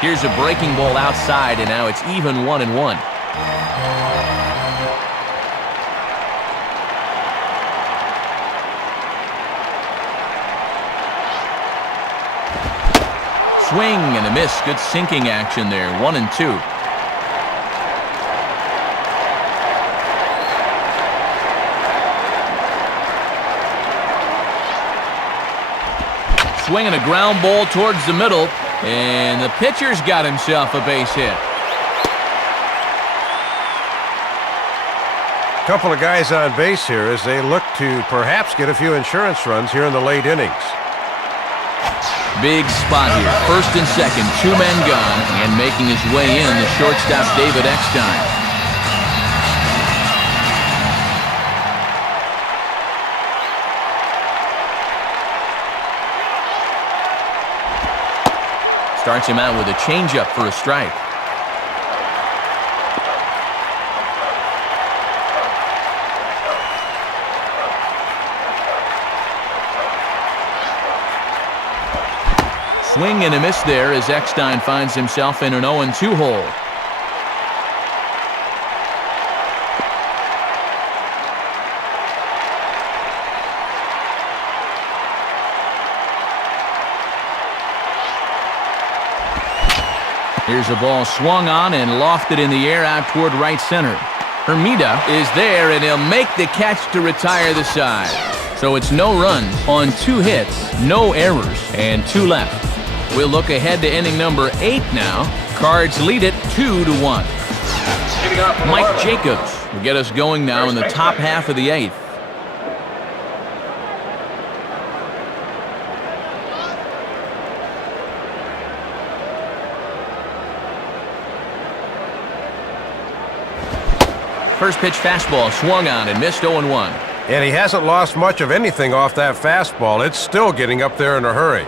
Here's a breaking ball outside, and now it's even 1-1. Swing and a miss. Good sinking action there. 1-2. Swing and a ground ball towards the middle, and the pitcher's got himself a base hit. Couple of guys on base here as they look to perhaps get a few insurance runs here in the late innings. Big spot here. First and second, 2 men gone, and making his way in, the shortstop David Eckstein. Starts him out with a changeup for a strike. Swing and a miss there as Eckstein finds himself in an 0-2 hole. Here's a ball swung on and lofted in the air out toward right center. Hermida is there, and he'll make the catch to retire the side. So it's no runs on 2 hits, no errors, and 2 left. We'll look ahead to inning number 8 now. Cards lead it 2-1. Mike Jacobs will get us going now in the top half of the 8th. First pitch fastball swung on and missed 0-1. And he hasn't lost much of anything off that fastball. It's still getting up there in a hurry.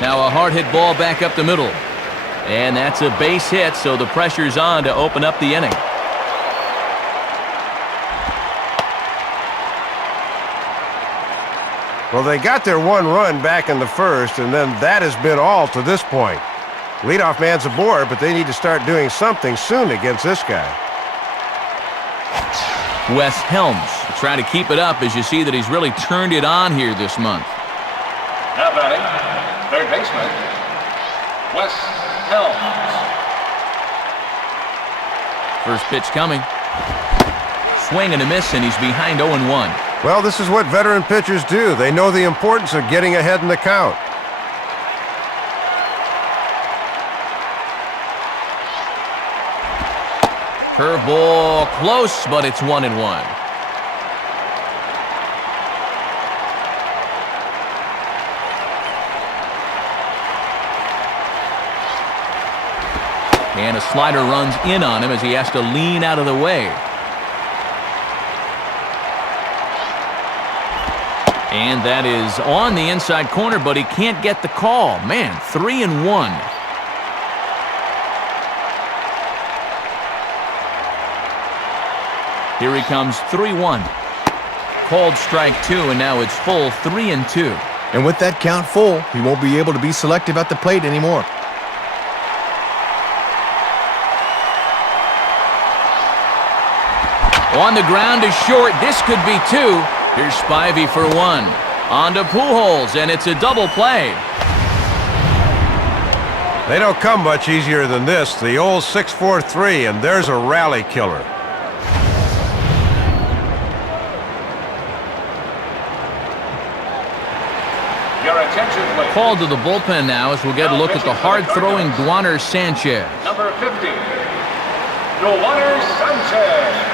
Now a hard hit ball back up the middle. And that's a base hit, so the pressure's on to open up the inning. Well, they got their 1 run back in the first, and then that has been all to this point. Leadoff man's aboard, but they need to start doing something soon against this guy. Wes Helms trying to keep it up as you see that he's really turned it on here this month. Now batting, third baseman, Wes Helms. First pitch coming. Swing and a miss, and he's behind 0-1. Well, this is what veteran pitchers do. They know the importance of getting ahead in the count. Curveball close, but it's 1-1. And a slider runs in on him as he has to lean out of the way. And that is on the inside corner, but he can't get the call. Man, 3-1. Here he comes, 3-1. Called strike 2, and now it's full 3-2. And with that count full, he won't be able to be selective at the plate anymore. On the ground is short. This could be 2. Here's Spivey for 1. On to Pujols, and it's a double play. They don't come much easier than this. The old 6-4-3, and there's a rally killer. Your attention, please. Called to the bullpen now as we'll get a look at the hard-throwing Duaner Sanchez. Number 50, Duaner Sanchez.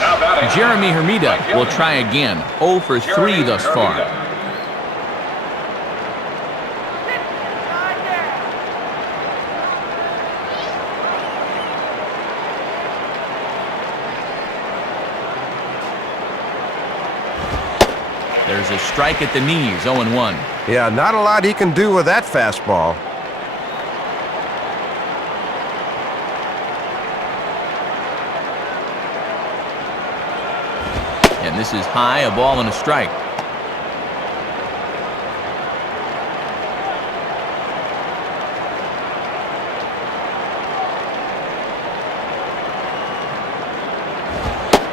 Now batting, Jeremy Hermida will try again. 0 for 3 thus far. There's a strike at the knees, 0-1. Yeah, not a lot he can do with that fastball. And this is high, a ball and a strike.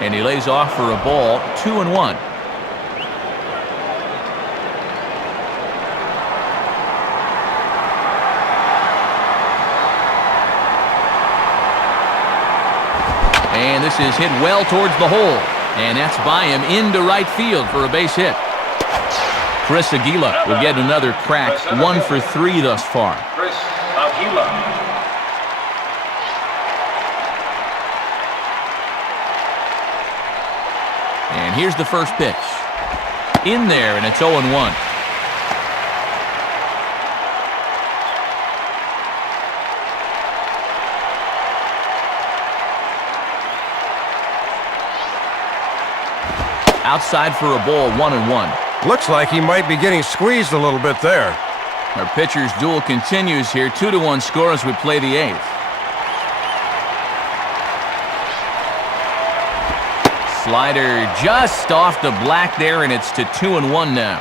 And he lays off for a ball, 2-1. And this is hit well towards the hole. And that's by him into right field for a base hit. Chris Aguila will get another crack. 1 for 3 thus far. Chris Aguila. And here's the first pitch. In there, and it's 0-1. Outside for a ball, 1-1. Looks like he might be getting squeezed a little bit there. Our pitcher's duel continues here. 2-1 score as we play the 8th. Slider just off the black there, and it's to 2-1 now.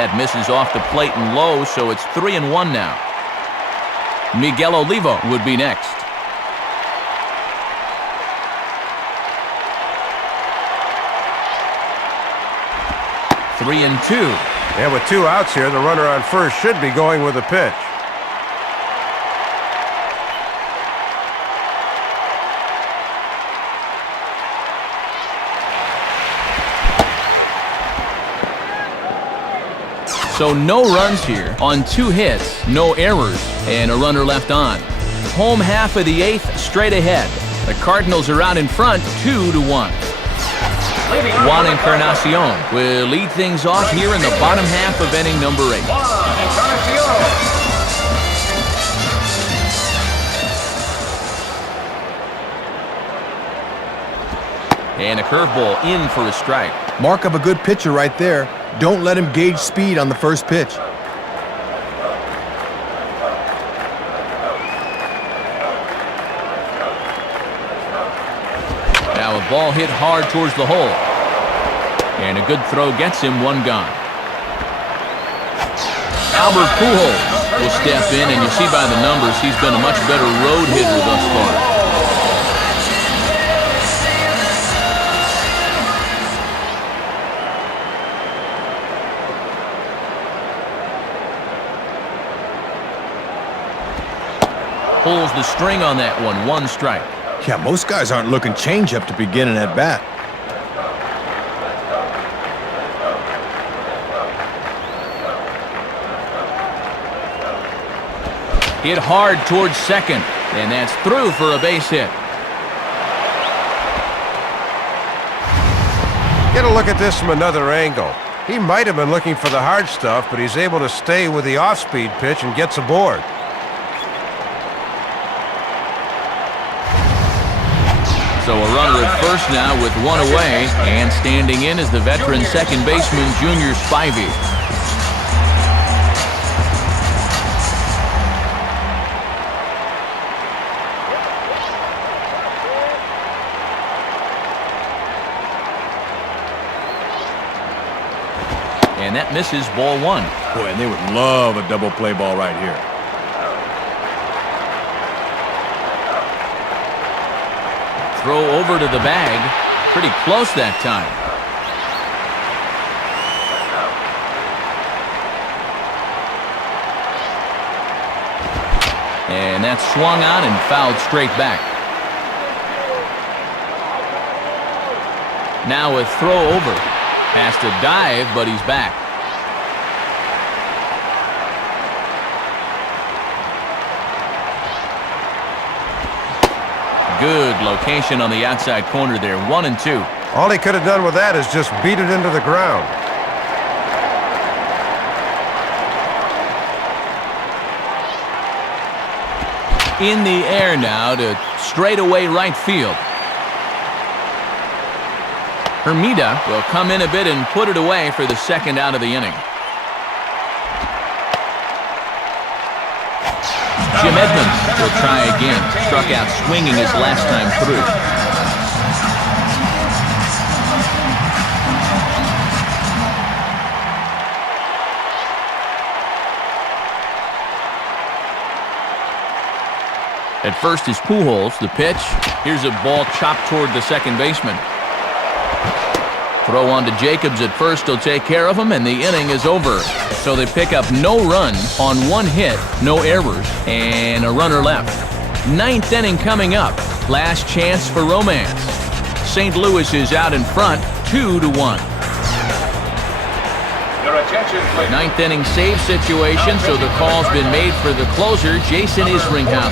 that misses off the plate and low, so it's 3-1 now. Miguel Olivo would be next. Three and two. And with 2 outs here, the runner on first should be going with a pitch. So no runs here on 2 hits, no errors, and a runner left on. Home half of the 8th, straight ahead. The Cardinals are out in front, 2-1. Juan Encarnacion will lead things off here in the bottom half of inning number 8. And a curveball in for a strike. Mark of a good pitcher right there. Don't let him gauge speed on the first pitch. Now a ball hit hard towards the hole. And a good throw gets him 1 gone. Albert Pujols will step in, and you see by the numbers he's been a much better road hitter thus far. Pulls the string on that one, 1 strike. Yeah, most guys aren't looking changeup to begin an at-bat. Hit hard towards second, and that's through for a base hit. Get a look at this from another angle. He might have been looking for the hard stuff, but he's able to stay with the off-speed pitch and gets aboard. So a runner at first now with 1 away, and standing in is the veteran second baseman, Junior Spivey. And that misses, ball 1. Boy, and they would love a double play ball right here. Throw over to the bag. Pretty close that time. And that's swung on and fouled straight back. Now a throw over. Has to dive, but he's back. Good location on the outside corner there, 1 and 2. All he could have done with that is just beat it into the ground. In the air now to straightaway right field. Hermida will come in a bit and put it away for the second out of the inning. Jim Edmonds will try again. Struck out swinging his last time through. At first is Pujols, the pitch. Here's a ball chopped toward the second baseman. Throw on to Jacobs at first. He'll take care of him, and the inning is over. So they pick up no runs on 1 hit, no errors, and a runner left. 9th inning coming up. Last chance for romance. St. Louis is out in front, 2-1. Your attention, please. 9th inning save situation, so the call's been made for the closer, Jason Isringhausen.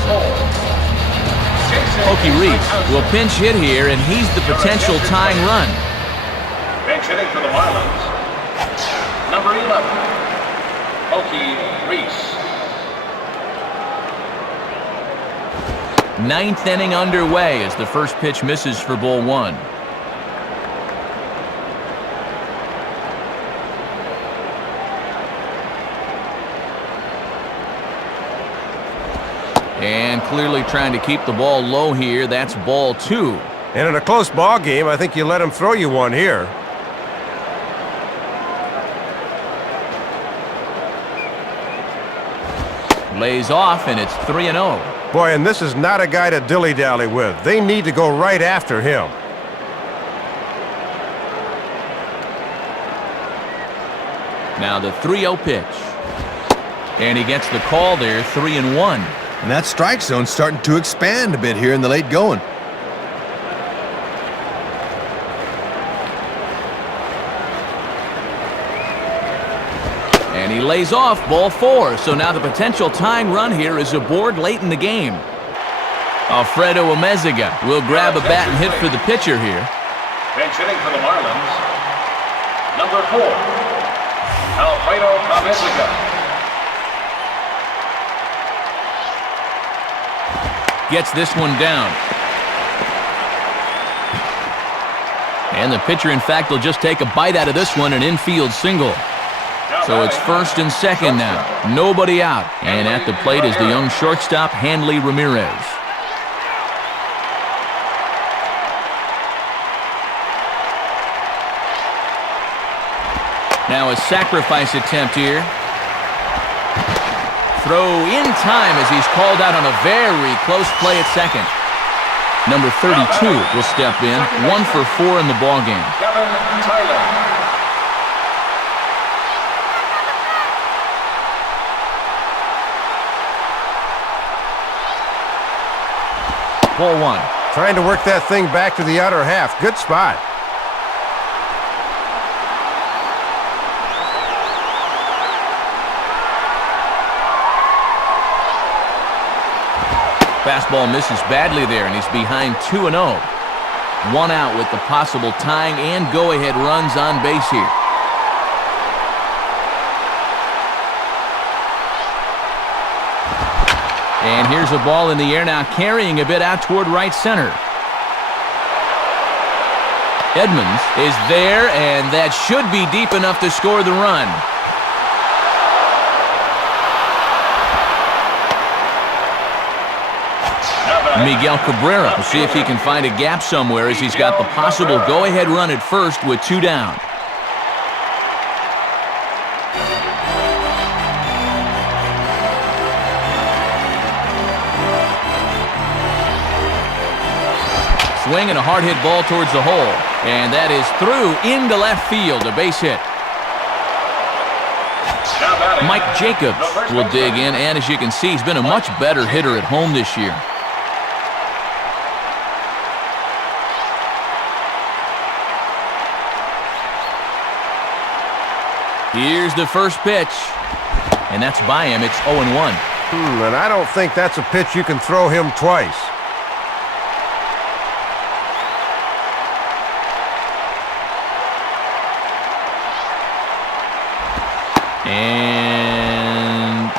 Pokey Reese will pinch hit here, and he's the potential tying run. Bench hitting for the Marlins, number 11, Pokey Reese. 9th inning underway as the first pitch misses for ball 1. And clearly trying to keep the ball low here. That's ball 2. And in a close ball game, I think you let him throw you one here. Lays off, and it's 3-0. Boy, and this is not a guy to dilly-dally with. They need to go right after him. Now the 3-0 pitch. And he gets the call there, 3-1. And that strike zone's starting to expand a bit here in the late going. And he lays off, ball 4. So now the potential tying run here is aboard late in the game. Alfredo Amezaga will grab a bat and hit for the pitcher here. Bench hitting for the Marlins, number 4, Alfredo Amezaga. Gets this one down. And the pitcher, in fact, will just take a bite out of this one, an infield single. So it's first and second now. Nobody out. And at the plate is the young shortstop, Hanley Ramirez. Now a sacrifice attempt here. Throw in time as he's called out on a very close play at second. Number 32 will step in, 1 for 4 in the ballgame. Kevin Tyler. Ball 1. Trying to work that thing back to the outer half. Good spot. Fastball misses badly there, and he's behind 2-0. 1 out with the possible tying and go-ahead runs on base here. And here's a ball in the air now, carrying a bit out toward right center. Edmonds is there, and that should be deep enough to score the run. Miguel Cabrera will see if he can find a gap somewhere as he's got the possible go-ahead run at first with 2 down. Swing and a hard hit ball towards the hole. And that is through into left field, a base hit. Mike Jacobs will dig in, and as you can see, he's been a much better hitter at home this year. Here's the first pitch, and that's by him. It's 0-1. And I don't think that's a pitch you can throw him twice. And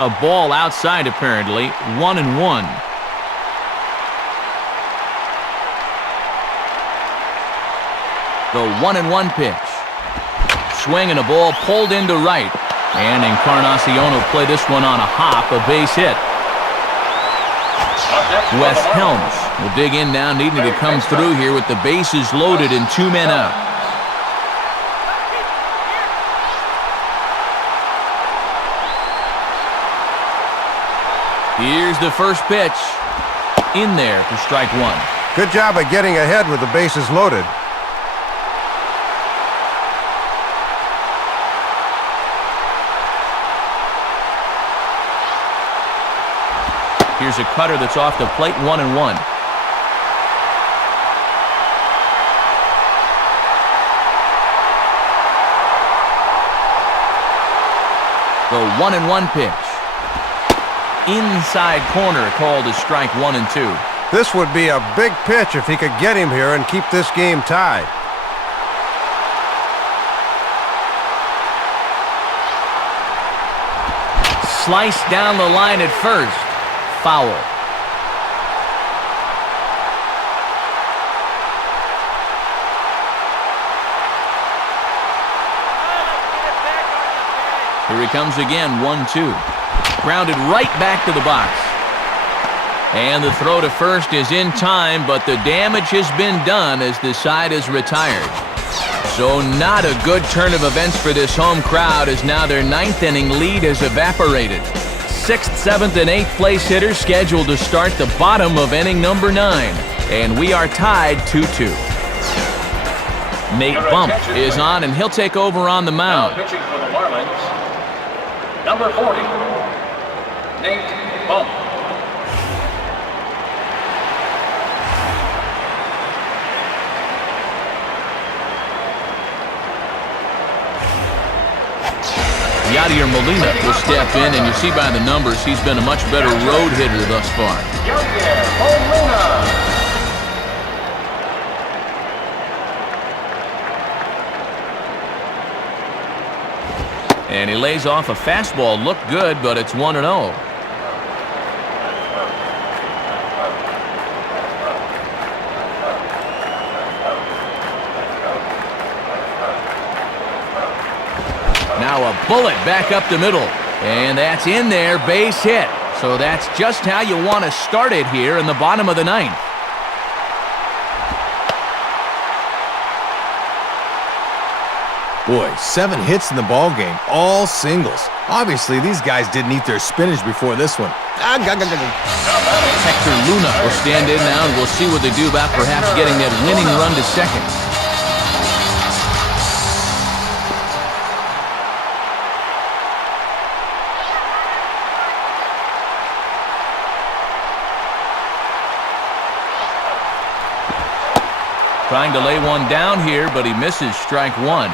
a ball outside apparently. 1-1. The 1-1 pitch. Swing and a ball pulled into right. And Encarnacion will play this one on a hop, a base hit. Wes Helms will dig in now, needing to come through here with the bases loaded and 2 men out. Here's the first pitch. In there for strike 1. Good job of getting ahead with the bases loaded. Here's a cutter that's off the plate, 1-1. The 1-1 pitch. Inside corner, called as strike 1 and 2. This would be a big pitch if he could get him here and keep this game tied. Sliced down the line at first. Foul. Here he comes again, 1-2. Grounded right back to the box. And the throw to first is in time, but the damage has been done as the side is retired. So not a good turn of events for this home crowd, as now their 9th inning lead has evaporated. 6th, 7th, and 8th place hitters scheduled to start the bottom of inning number 9. And we are tied 2-2. Nate Bump is on, and he'll take over on the mound. Now pitching for the Marlins, number 40, Nate Bump. Yadier Molina will step in, and you see by the numbers he's been a much better road hitter thus far. Yadier Molina. And he lays off a fastball. Looked good, but it's 1-0. Now a bullet back up the middle. And that's in there, base hit. So that's just how you want to start it here in the bottom of the 9th. Boy, 7 hits in the ball game, all singles. Obviously, these guys didn't eat their spinach before this one. Hector Luna will stand in now, and we'll see what they do about perhaps getting that winning run to second. Trying to lay one down here, but he misses strike 1.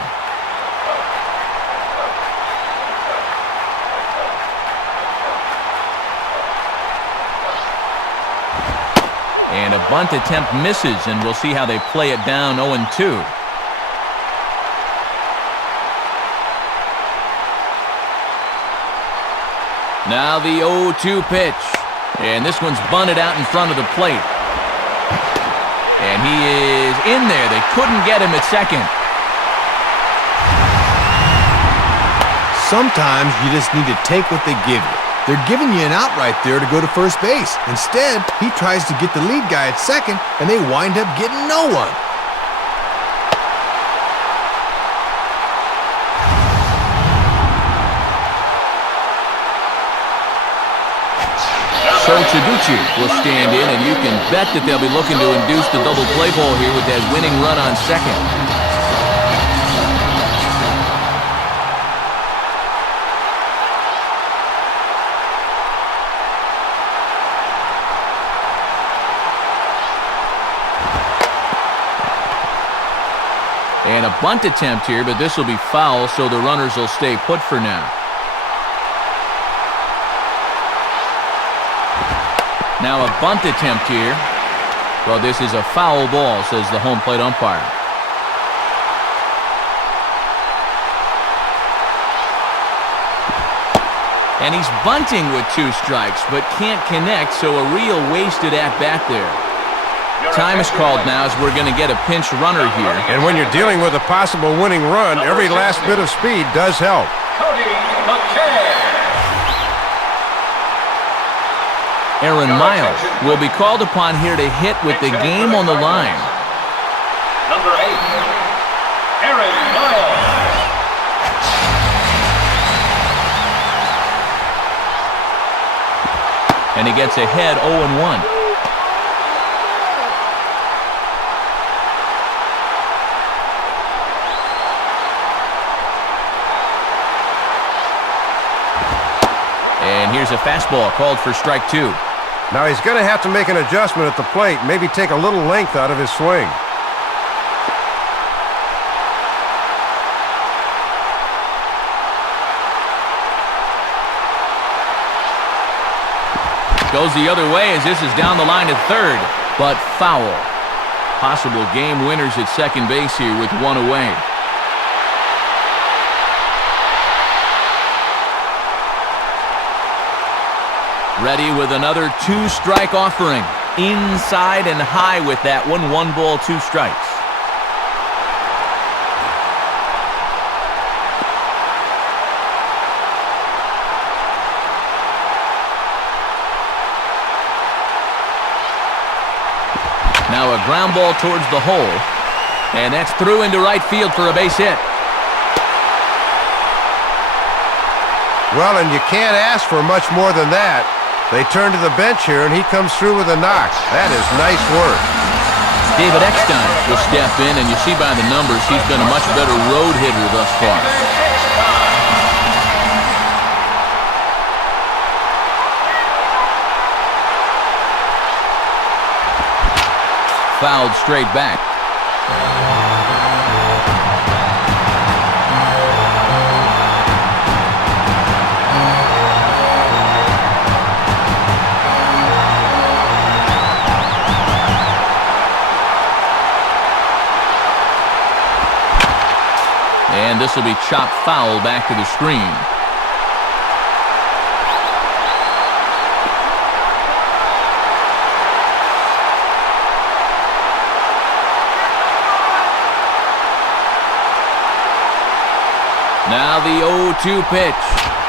And a bunt attempt misses, and we'll see how they play it down 0-2. Now the 0-2 pitch. And this one's bunted out in front of the plate. And he is in there. They couldn't get him at second. Sometimes you just need to take what they give you. They're giving you an out right there to go to first base. Instead, he tries to get the lead guy at second, and they wind up getting no one. So Taguchi will stand in, and you can bet that they'll be looking to induce the double play ball here with that winning run on second. And a bunt attempt here, but this will be foul, so the runners will stay put for now. Now a bunt attempt here. Well, this is a foul ball, says the home plate umpire. And he's bunting with 2 strikes, but can't connect, so a real wasted at-bat there. Time is called now as we're going to get a pinch runner here. And when you're dealing with a possible winning run, every last bit of speed does help. Aaron Miles will be called upon here to hit with the game on the line. Number 8, Aaron Miles. And he gets ahead 0-1. And here's a fastball called for strike 2. Now he's going to have to make an adjustment at the plate, maybe take a little length out of his swing. Goes the other way as this is down the line at third, but foul. Possible game winners at second base here with 1 away. Ready with another 2-strike offering. Inside and high with that one. 1 ball, 2 strikes. Now a ground ball towards the hole. And that's through into right field for a base hit. Well, and you can't ask for much more than that. They turn to the bench here, and he comes through with a knock. That is nice work. David Eckstein will step in, and you see by the numbers he's been a much better road hitter thus far. Fouled straight back. And this will be chopped foul back to the screen. Now the 0-2 pitch.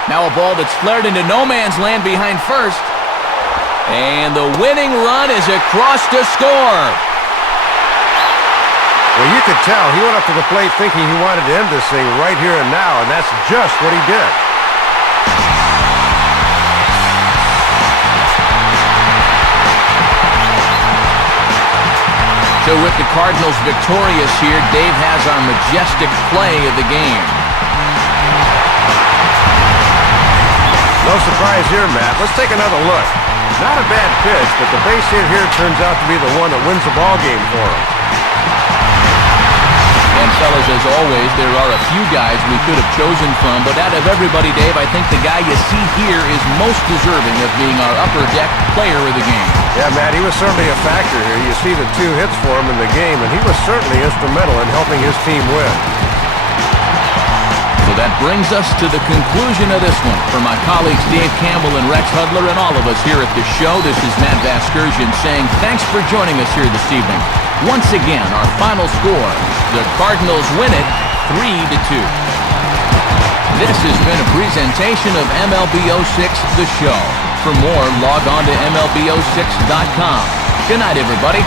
Now a ball that's flared into no man's land behind first. And the winning run is across to score. Well, you could tell he went up to the plate thinking he wanted to end this thing right here and now, and that's just what he did. So with the Cardinals victorious here, Dave has our majestic play of the game. No surprise here, Matt. Let's take another look. Not a bad pitch, but the base hit here turns out to be the one that wins the ball game for him. And fellas, as always, there are a few guys we could have chosen from, but out of everybody, Dave, I think the guy you see here is most deserving of being our upper deck player of the game. Yeah, Matt, he was certainly a factor here. You see the 2 hits for him in the game, and he was certainly instrumental in helping his team win. So that brings us to the conclusion of this one. For my colleagues Dave Campbell and Rex Hudler and all of us here at the show, this is Matt Vasgersian saying thanks for joining us here this evening. Once again, our final score, the Cardinals win it 3-2. This has been a presentation of MLB 06 The Show. For more, log on to MLB06.com. Good night, everybody.